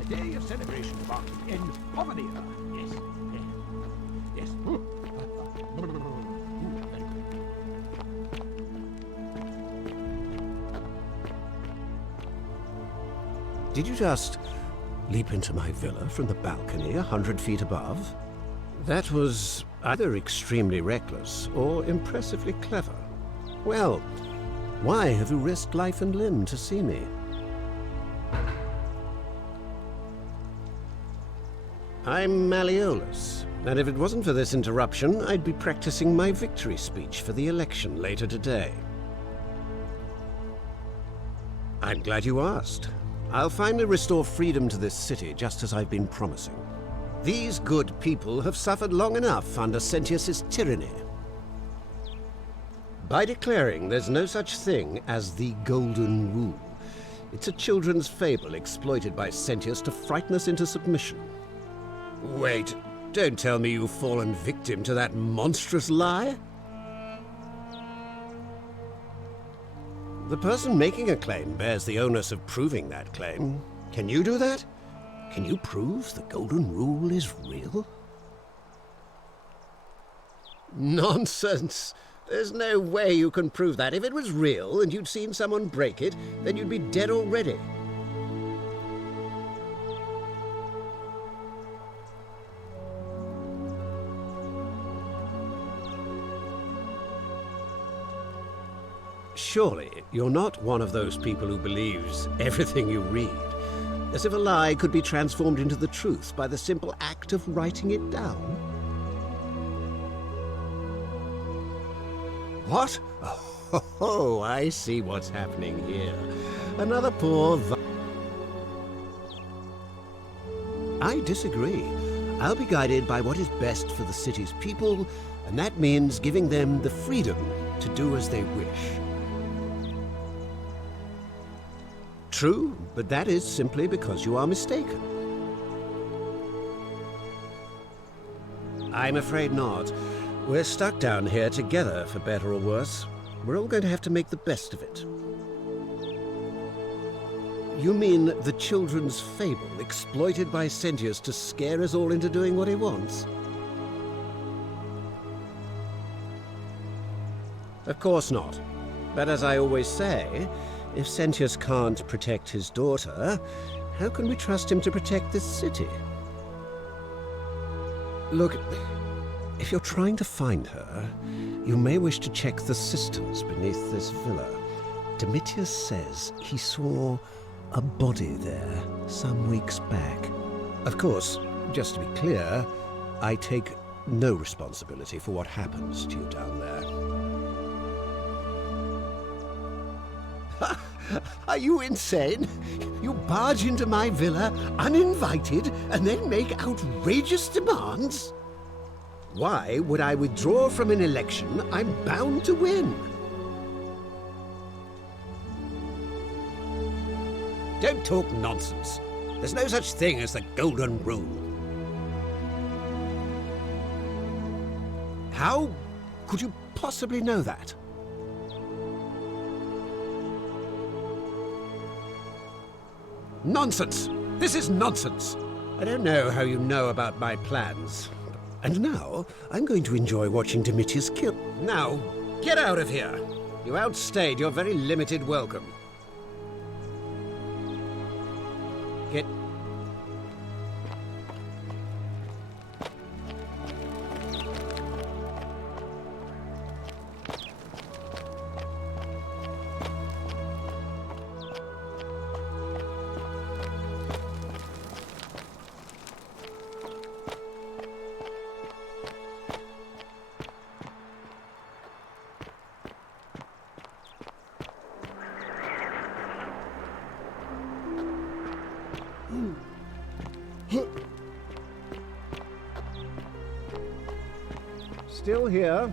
A day of celebration to mark the end of an era. Yes. Yes. Did you just leap into my villa from the balcony 100 feet above? That was either extremely reckless or impressively clever. Well, why have you risked life and limb to see me? I'm Malleolus, and if it wasn't for this interruption, I'd be practicing my victory speech for the election later today. I'm glad you asked. I'll finally restore freedom to this city, just as I've been promising. These good people have suffered long enough under Sentius's tyranny. By declaring there's no such thing as the Golden Rule, it's a children's fable exploited by Sentius to frighten us into submission. Wait, don't tell me you've fallen victim to that monstrous lie? The person making a claim bears the onus of proving that claim. Can you do that? Can you prove the Golden Rule is real? Nonsense! There's no way you can prove that. If it was real and you'd seen someone break it, then you'd be dead already. Surely, you're not one of those people who believes everything you read, as if a lie could be transformed into the truth by the simple act of writing it down. What? Oh, I see what's happening here. Another poor I disagree. I'll be guided by what is best for the city's people, and that means giving them the freedom to do as they wish. True, but that is simply because you are mistaken. I'm afraid not. We're stuck down here together, for better or worse. We're all going to have to make the best of it. You mean the children's fable exploited by Sentius to scare us all into doing what he wants? Of course not. But as I always say, if Sentius can't protect his daughter, how can we trust him to protect this city? Look, if you're trying to find her, you may wish to check the cisterns beneath this villa. Domitius says he saw a body there some weeks back. Of course, just to be clear, I take no responsibility for what happens to you down there. Are you insane? You barge into my villa uninvited and then make outrageous demands? Why would I withdraw from an election I'm bound to win? Don't talk nonsense. There's no such thing as the Golden Rule. How could you possibly know that? Nonsense! This is nonsense! I don't know how you know about my plans. And now, I'm going to enjoy watching Domitius kill. Now, get out of here! You outstayed your very limited welcome. Get... Still here.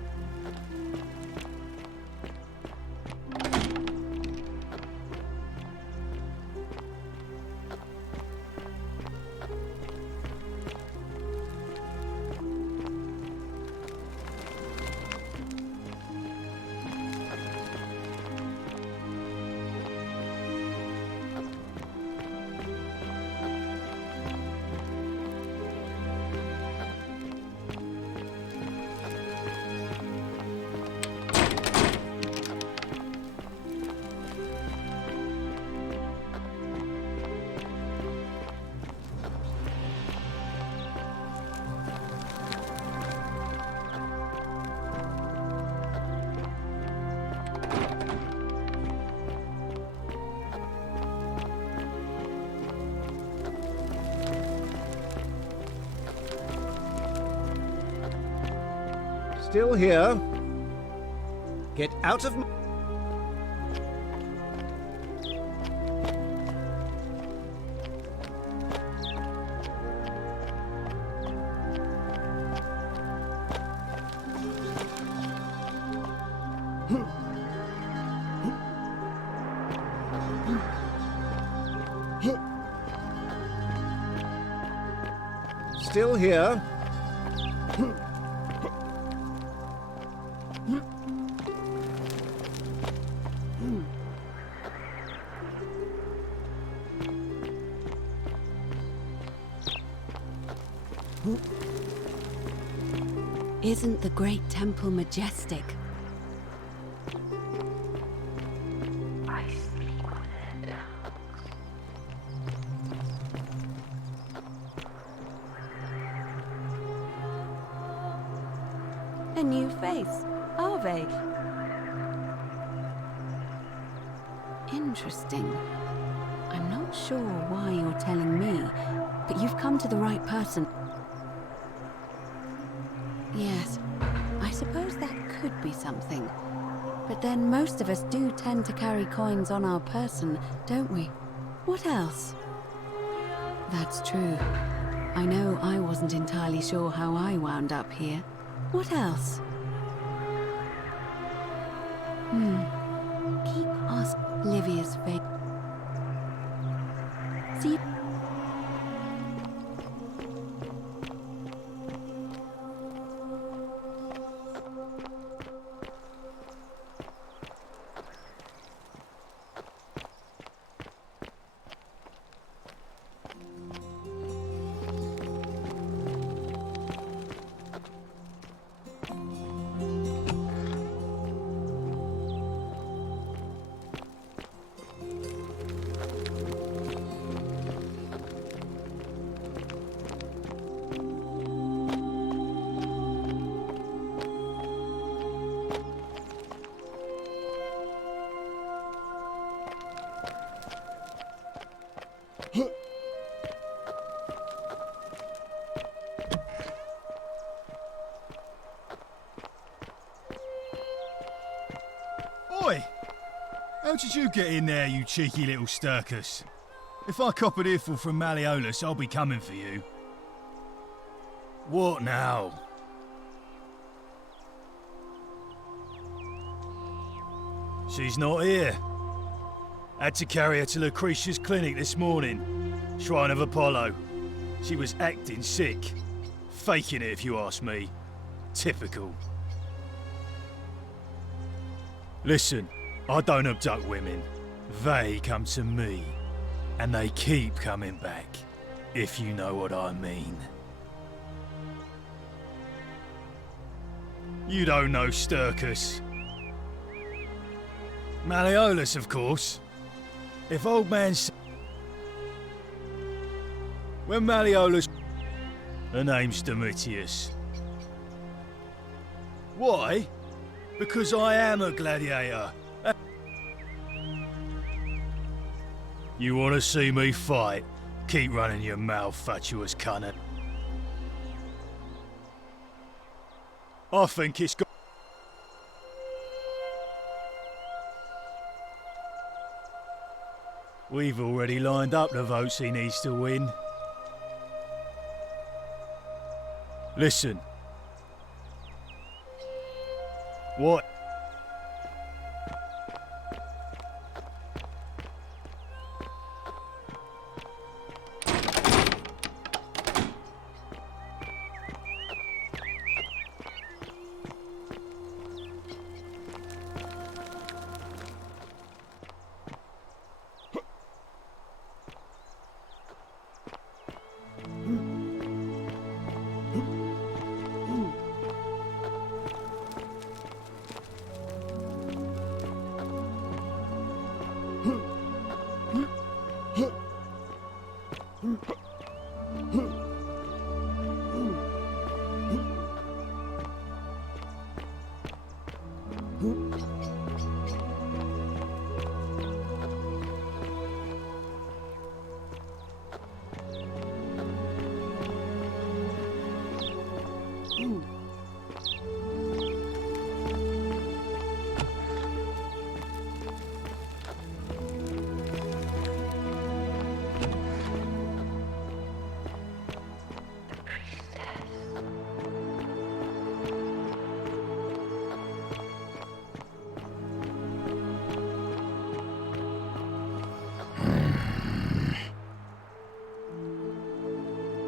Still here. Get out of my... Still here. Isn't the great temple majestic? A new face, are they? Interesting. I'm not sure why you're telling me, but you've come to the right person. Yes, I suppose that could be something. But then most of us do tend to carry coins on our person, don't we? What else? That's true. I know I wasn't entirely sure how I wound up here. What else? Keep asking Livia's fate. See? Oi! How did you get in there, you cheeky little Sturkus? If I cop an earful from Malleolus, I'll be coming for you. What now? She's not here. Had to carry her to Lucretia's clinic this morning. Shrine of Apollo. She was acting sick. Faking it, if you ask me. Typical. Listen, I don't abduct women. They come to me. And they keep coming back, if you know what I mean. You don't know Sturkus. Malleolus, of course. If old man... When Malleolus... Her name's Domitius. Why? Because I am a gladiator. You want to see me fight? Keep running your mouth, fatuous cunner. I think it's got... We've already lined up the votes he needs to win. Listen. What?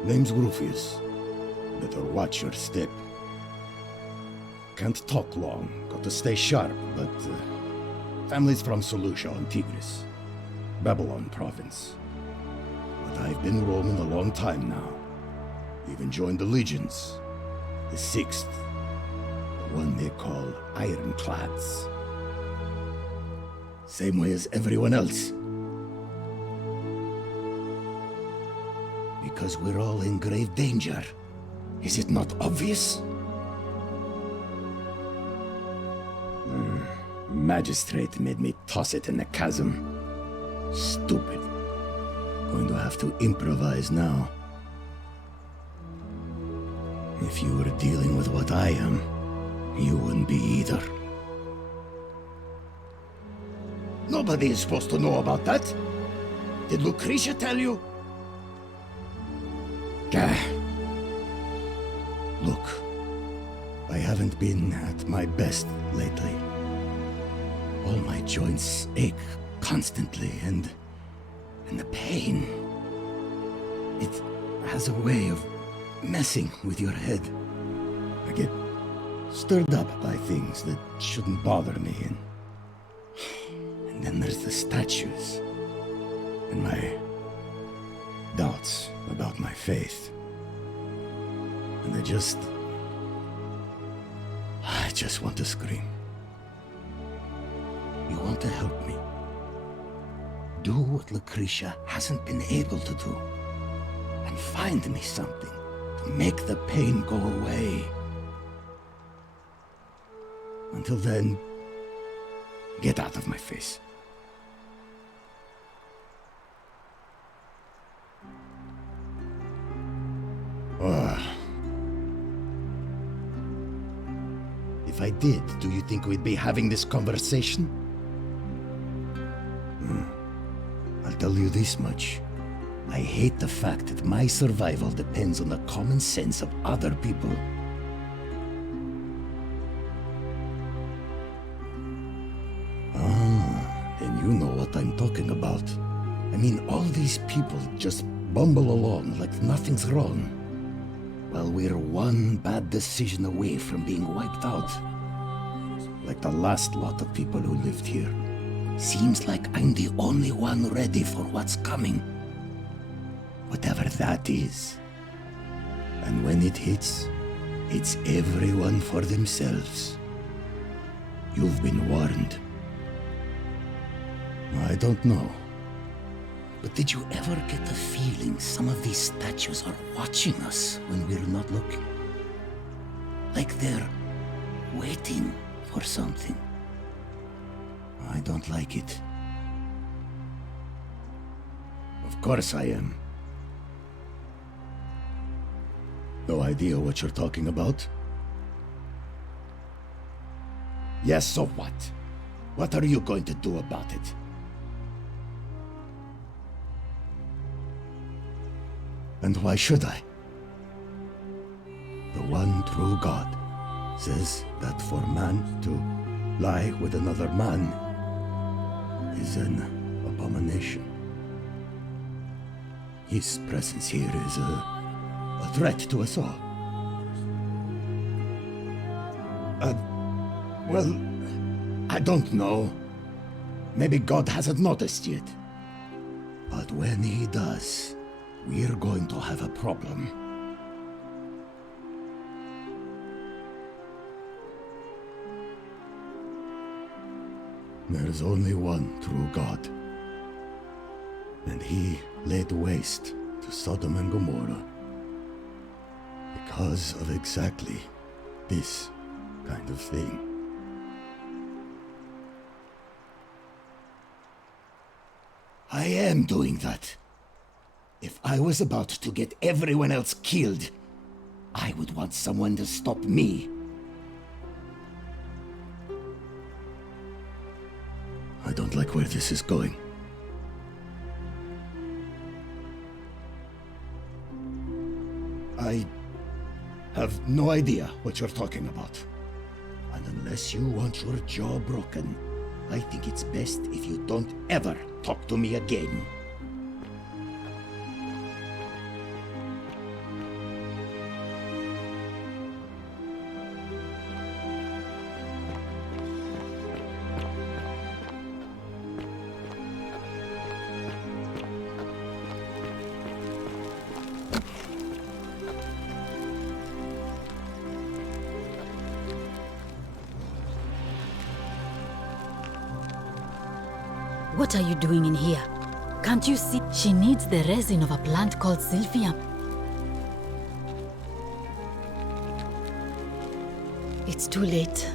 Name's Rufius. Better watch your step. Can't talk long, got to stay sharp, but family's from Seleucia on Tigris, Babylon province. But I've been roaming a long time now. Even joined the legions. The 6th, the one they call Ironclads. Same way as everyone else. Because we're all in grave danger. Is it not obvious? Magistrate made me toss it in the chasm. Stupid. Going to have to improvise now. If you were dealing with what I am, you wouldn't be either. Nobody is supposed to know about that. Did Lucretia tell you? Gah. Look, I haven't been at my best lately. All my joints ache constantly, and the pain. It has a way of messing with your head. I get stirred up by things that shouldn't bother me, and then there's the statues, and my doubts about my faith. And I just want to scream. You want to help me? Do what Lucretia hasn't been able to do, and find me something to make the pain go away. Until then, get out of my face. If I did, do you think we'd be having this conversation? I'll tell you this much. I hate the fact that my survival depends on the common sense of other people. Then you know what I'm talking about. I mean, all these people just bumble along like nothing's wrong, while we're one bad decision away from being wiped out. Like the last lot of people who lived here. Seems like I'm the only one ready for what's coming. Whatever that is. And when it hits, it's everyone for themselves. You've been warned. I don't know. But did you ever get the feeling some of these statues are watching us when we're not looking? Like they're waiting for something. I don't like it. Of course I am. No idea what you're talking about? Yes, so what? What are you going to do about it? And why should I? The one true God says that for man to lie with another man is an abomination. His presence here is a threat to us all. Well, I don't know. Maybe God hasn't noticed yet. But when he does, we're going to have a problem. There's only one true God. And he laid waste to Sodom and Gomorrah because of exactly this kind of thing. I am doing that. If I was about to get everyone else killed, I would want someone to stop me. I don't like where this is going. I have no idea what you're talking about. And unless you want your jaw broken, I think it's best if you don't ever talk to me again. What are you doing in here? Can't you see? She needs the resin of a plant called Sylvium. It's too late.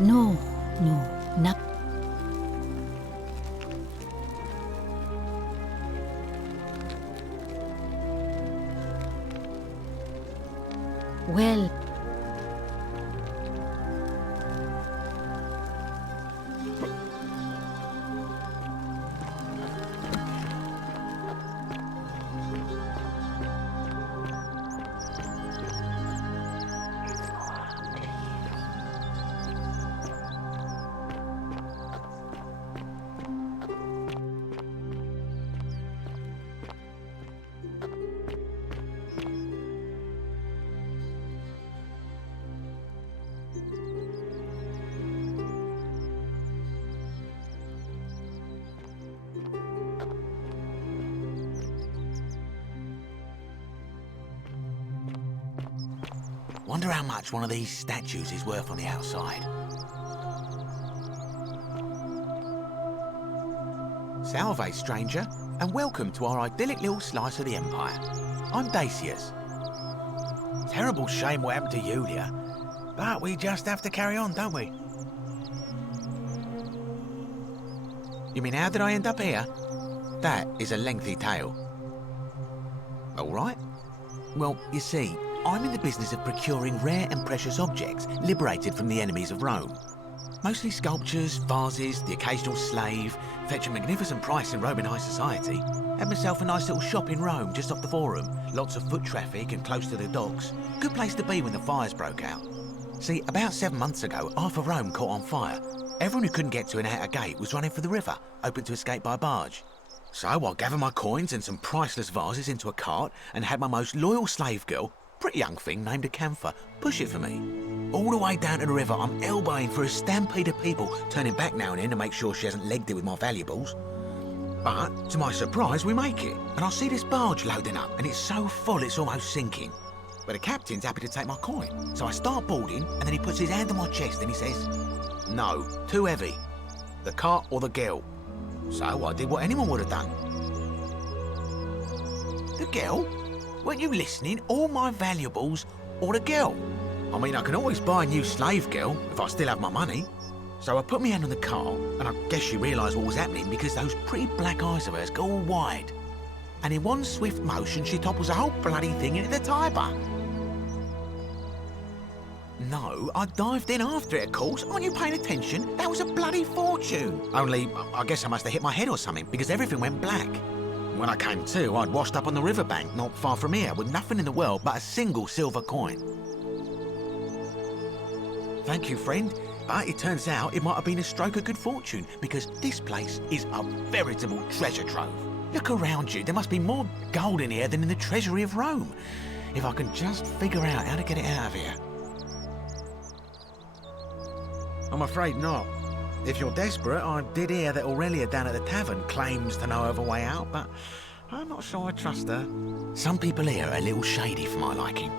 No, not. Well. Wonder how much one of these statues is worth on the outside. Salve, stranger, and welcome to our idyllic little slice of the Empire. I'm Dacius. Terrible shame what happened to Yulia, but we just have to carry on, don't we? You mean, how did I end up here? That is a lengthy tale. All right. Well, you see, I'm in the business of procuring rare and precious objects liberated from the enemies of Rome. Mostly sculptures, vases, the occasional slave, fetch a magnificent price in Roman high society. Had myself a nice little shop in Rome, just off the Forum. Lots of foot traffic and close to the docks. Good place to be when the fires broke out. See, about 7 months ago, half of Rome caught on fire. Everyone who couldn't get to an outer gate was running for the river, open to escape by barge. So I gathered my coins and some priceless vases into a cart and had my most loyal slave girl, pretty young thing named Acantha, push it for me. All the way down to the river, I'm elbowing for a stampede of people, turning back now and then to make sure she hasn't legged it with my valuables. But, to my surprise, we make it, and I see this barge loading up, and it's so full it's almost sinking. But the captain's happy to take my coin, so I start boarding, and then he puts his hand on my chest and he says, "No, too heavy. The cart or the girl." So I did what anyone would have done. The girl? Weren't you listening? All my valuables or the girl? I mean, I can always buy a new slave girl if I still have my money. So I put my hand on the cart, and I guess she realised what was happening because those pretty black eyes of hers go all wide. And in one swift motion, she topples the whole bloody thing into the Tiber. No, I dived in after it, of course. Aren't you paying attention? That was a bloody fortune. Only, I guess I must have hit my head or something because everything went black. When I came to, I'd washed up on the riverbank not far from here with nothing in the world but a single silver coin. Thank you, friend. But it turns out it might have been a stroke of good fortune because this place is a veritable treasure trove. Look around you. There must be more gold in here than in the treasury of Rome. If I can just figure out how to get it out of here. I'm afraid not. If you're desperate, I did hear that Aurelia down at the tavern claims to know of a way out, but I'm not sure I trust her. Some people here are a little shady for my liking.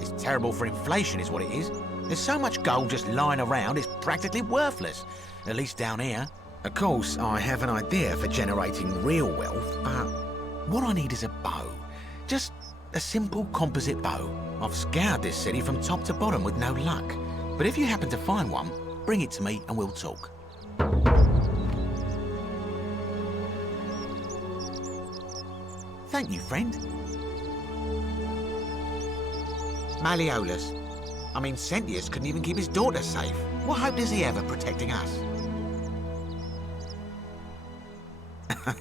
It's terrible for inflation is what it is. There's so much gold just lying around, it's practically worthless. At least down here. Of course, I have an idea for generating real wealth, but what I need is a bow. Just a simple composite bow. I've scoured this city from top to bottom with no luck. But if you happen to find one, bring it to me and we'll talk. Thank you, friend. Malleolus. I mean, Sentius couldn't even keep his daughter safe. What hope does he have of protecting us?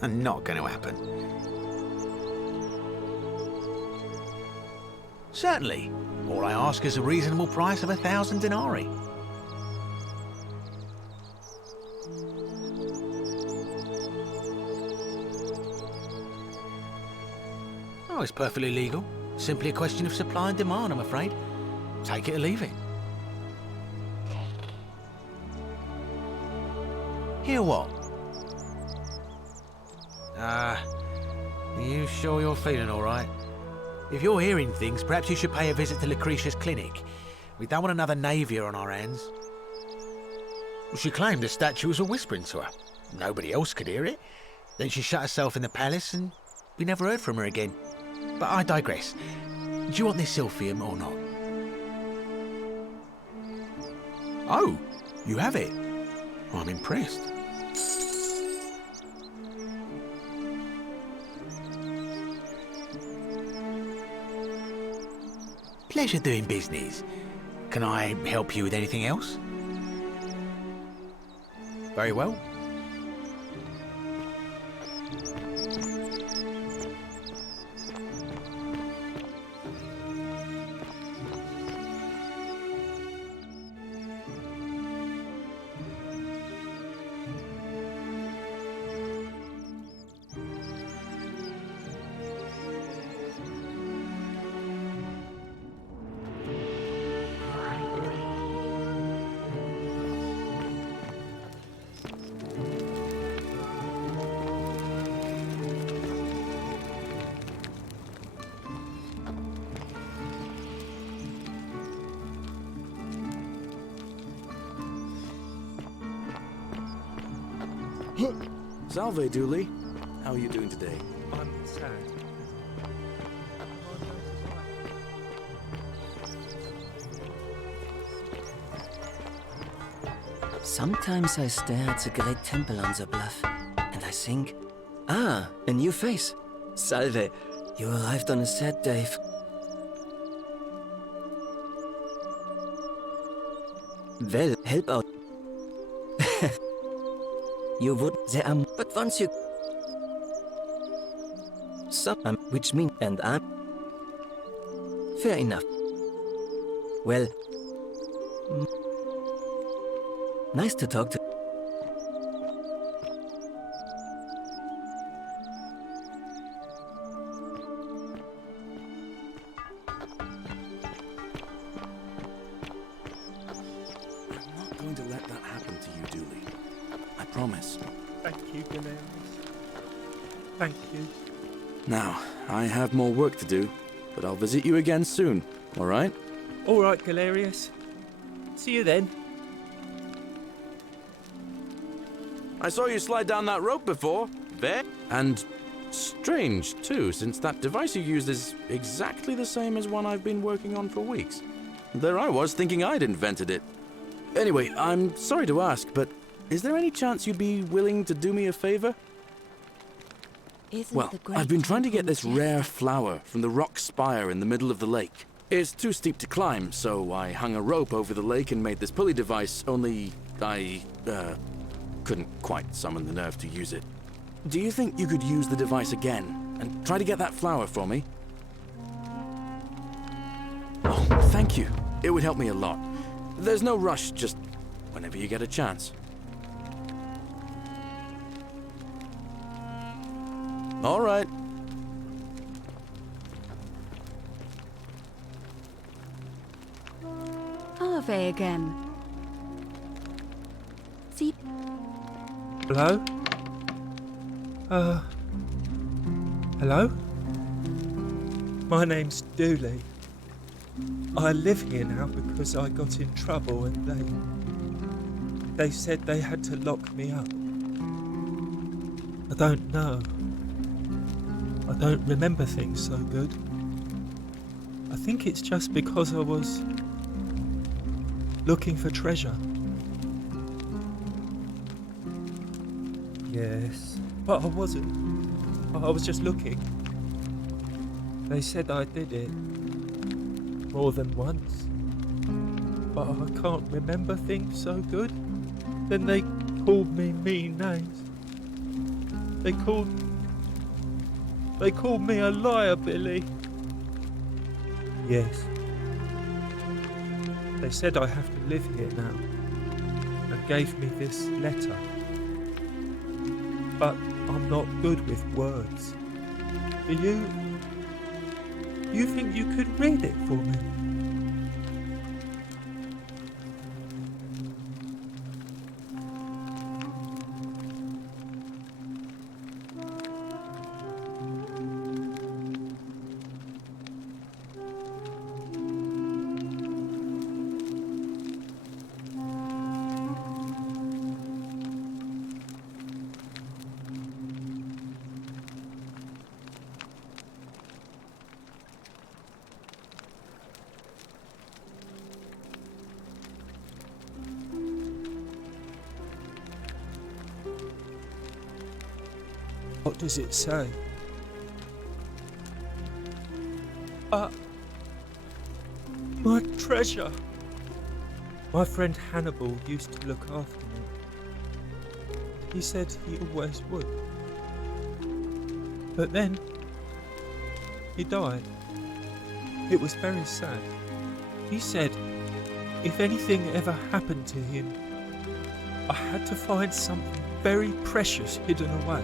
Not going to happen. Certainly. All I ask is a reasonable price of 1,000 denarii. Oh, it's perfectly legal. Simply a question of supply and demand, I'm afraid. Take it or leave it. Hear what? Are you sure you're feeling all right? If you're hearing things, perhaps you should pay a visit to Lucretia's clinic. We don't want another Navia on our hands. She claimed the statue was whispering to her. Nobody else could hear it. Then she shut herself in the palace and we never heard from her again. But I digress. Do you want this silphium or not? Oh, you have it. I'm impressed. Pleasure doing business. Can I help you with anything else? Very well. Salve, Dooley. How are you doing today? I'm sad. Sometimes I stare at the great temple on the bluff, and I think, ah, a new face. Salve, you arrived on a sad day. Well, help out. You would, but once you... Some, which mean, and I'm... Fair enough. Well... Nice to talk to... I'm not going to let that happen to you, Dooley. I promise. Thank you, Galerius. Thank you. Now, I have more work to do, but I'll visit you again soon, all right? All right, Galerius. See you then. I saw you slide down that rope before, there. And strange, too, since that device you used is exactly the same as one I've been working on for weeks. There I was, thinking I'd invented it. Anyway, I'm sorry to ask, but is there any chance you'd be willing to do me a favor? Well, I've been trying to get this rare flower from the rock spire in the middle of the lake. It's too steep to climb, so I hung a rope over the lake and made this pulley device, only I, couldn't quite summon the nerve to use it. Do you think you could use the device again and try to get that flower for me? Oh, thank you. It would help me a lot. There's no rush, just whenever you get a chance. All right. Ave again. See? Hello? Hello? My name's Dooley. I live here now because I got in trouble and they said they had to lock me up. I don't know. I don't remember things so good. I think it's just because I was looking for treasure. Yes, but I wasn't. I was just looking. They said I did it more than once, but I can't remember things so good. Then they called me mean names. They called me a liar, Billy. Yes. They said I have to live here now and gave me this letter. But I'm not good with words. Do you think you could read it for me? What does it say? My treasure! My friend Hannibal used to look after me. He said he always would. But then, he died. It was very sad. He said if anything ever happened to him, I had to find something very precious hidden away.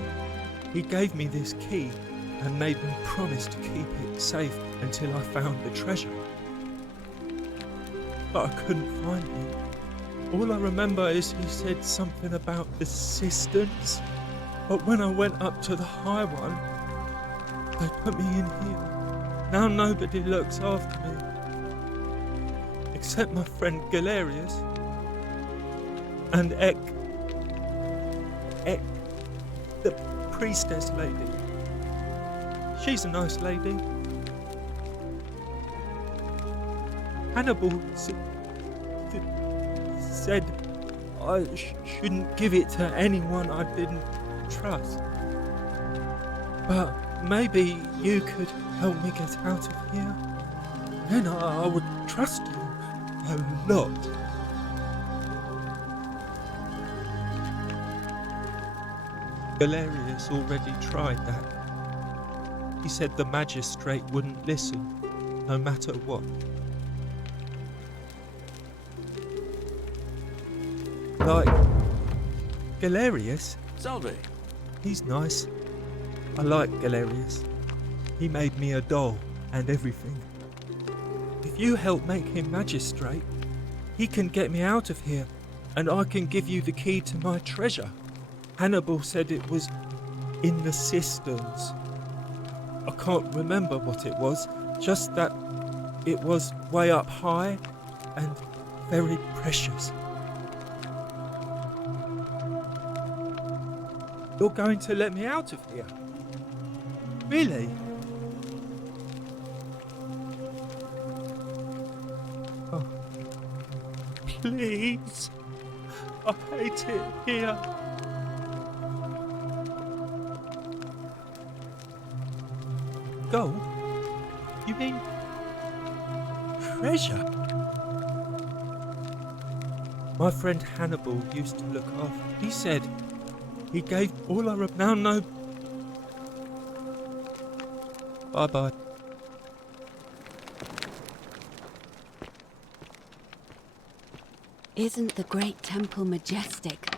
He gave me this key and made me promise to keep it safe until I found the treasure. But I couldn't find it. All I remember is he said something about the cisterns. But when I went up to the high one, they put me in here. Now nobody looks after me. Except my friend Galerius. And Ek, the priestess lady. She's a nice lady. Hannibal said I shouldn't give it to anyone I didn't trust. But maybe you could help me get out of here. Then I would trust you a lot. Galerius already tried that. He said the magistrate wouldn't listen, no matter what. Like Galerius? Salve. He's nice. I like Galerius. He made me a doll and everything. If you help make him magistrate, he can get me out of here, and I can give you the key to my treasure. Hannibal said it was in the cisterns. I can't remember what it was, just that it was way up high and very precious. You're going to let me out of here? Really? Oh. Please. I hate it here. Gold? You mean treasure? My friend Hannibal used to look after. He said he gave all I now know. Bye-bye. Isn't the great temple majestic?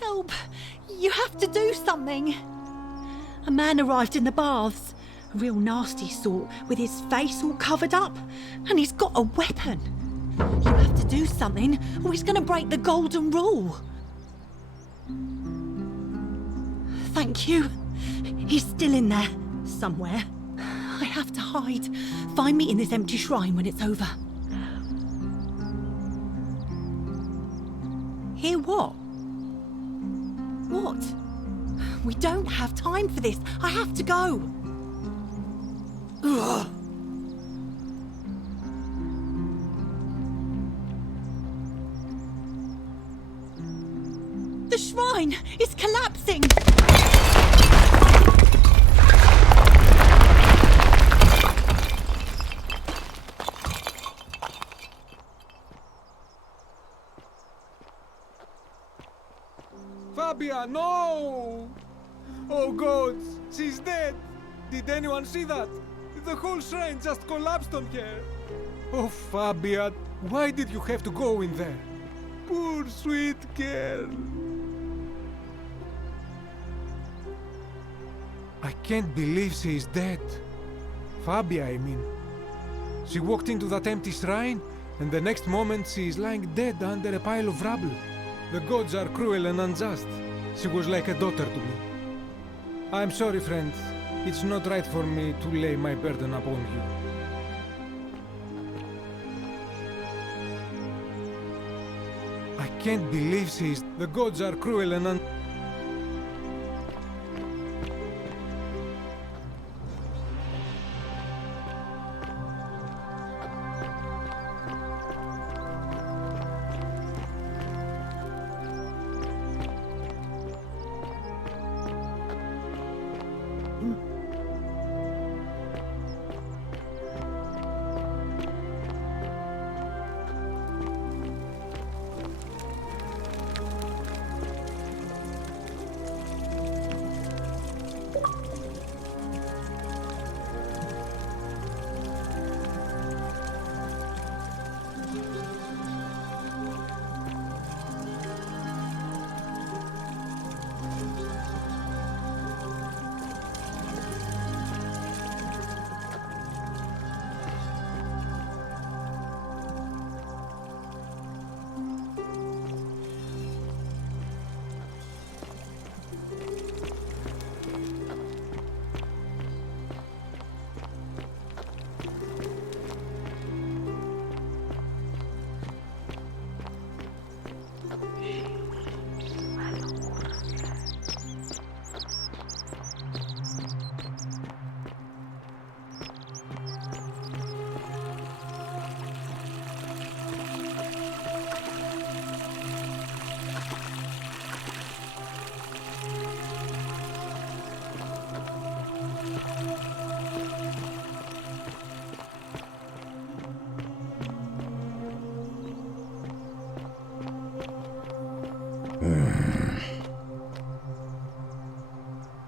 Help! You have to do something! A man arrived in the baths. A real nasty sort, with his face all covered up. And he's got a weapon. You have to do something, or he's going to break the golden rule. Thank you. He's still in there, somewhere. I have to hide. Find me in this empty shrine when it's over. Hear what? What? We don't have time for this. I have to go. Ugh. The shrine is collapsing. Fabia, no! Oh God, she's dead! Did anyone see that? The whole shrine just collapsed on her! Oh Fabia, why did you have to go in there? Poor sweet girl! I can't believe she is dead. Fabia, I mean. She walked into that empty shrine, and the next moment she is lying dead under a pile of rubble. The gods are cruel and unjust. She was like a daughter to me. I'm sorry, friend. It's not right for me to lay my burden upon you. I can't believe she's... The gods are cruel and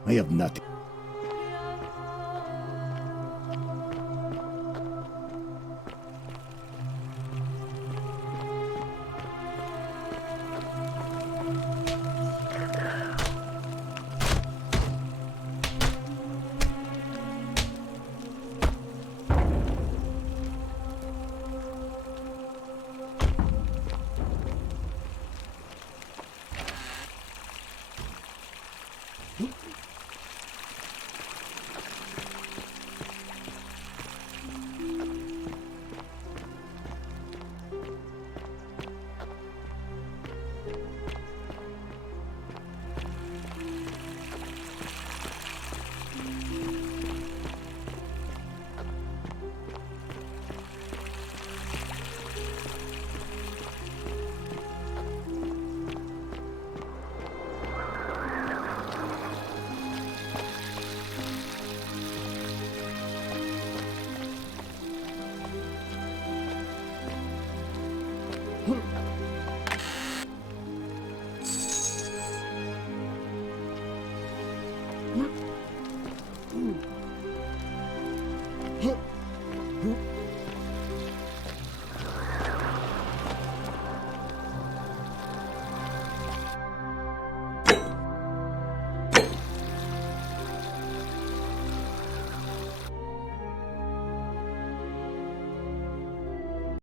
I have nothing.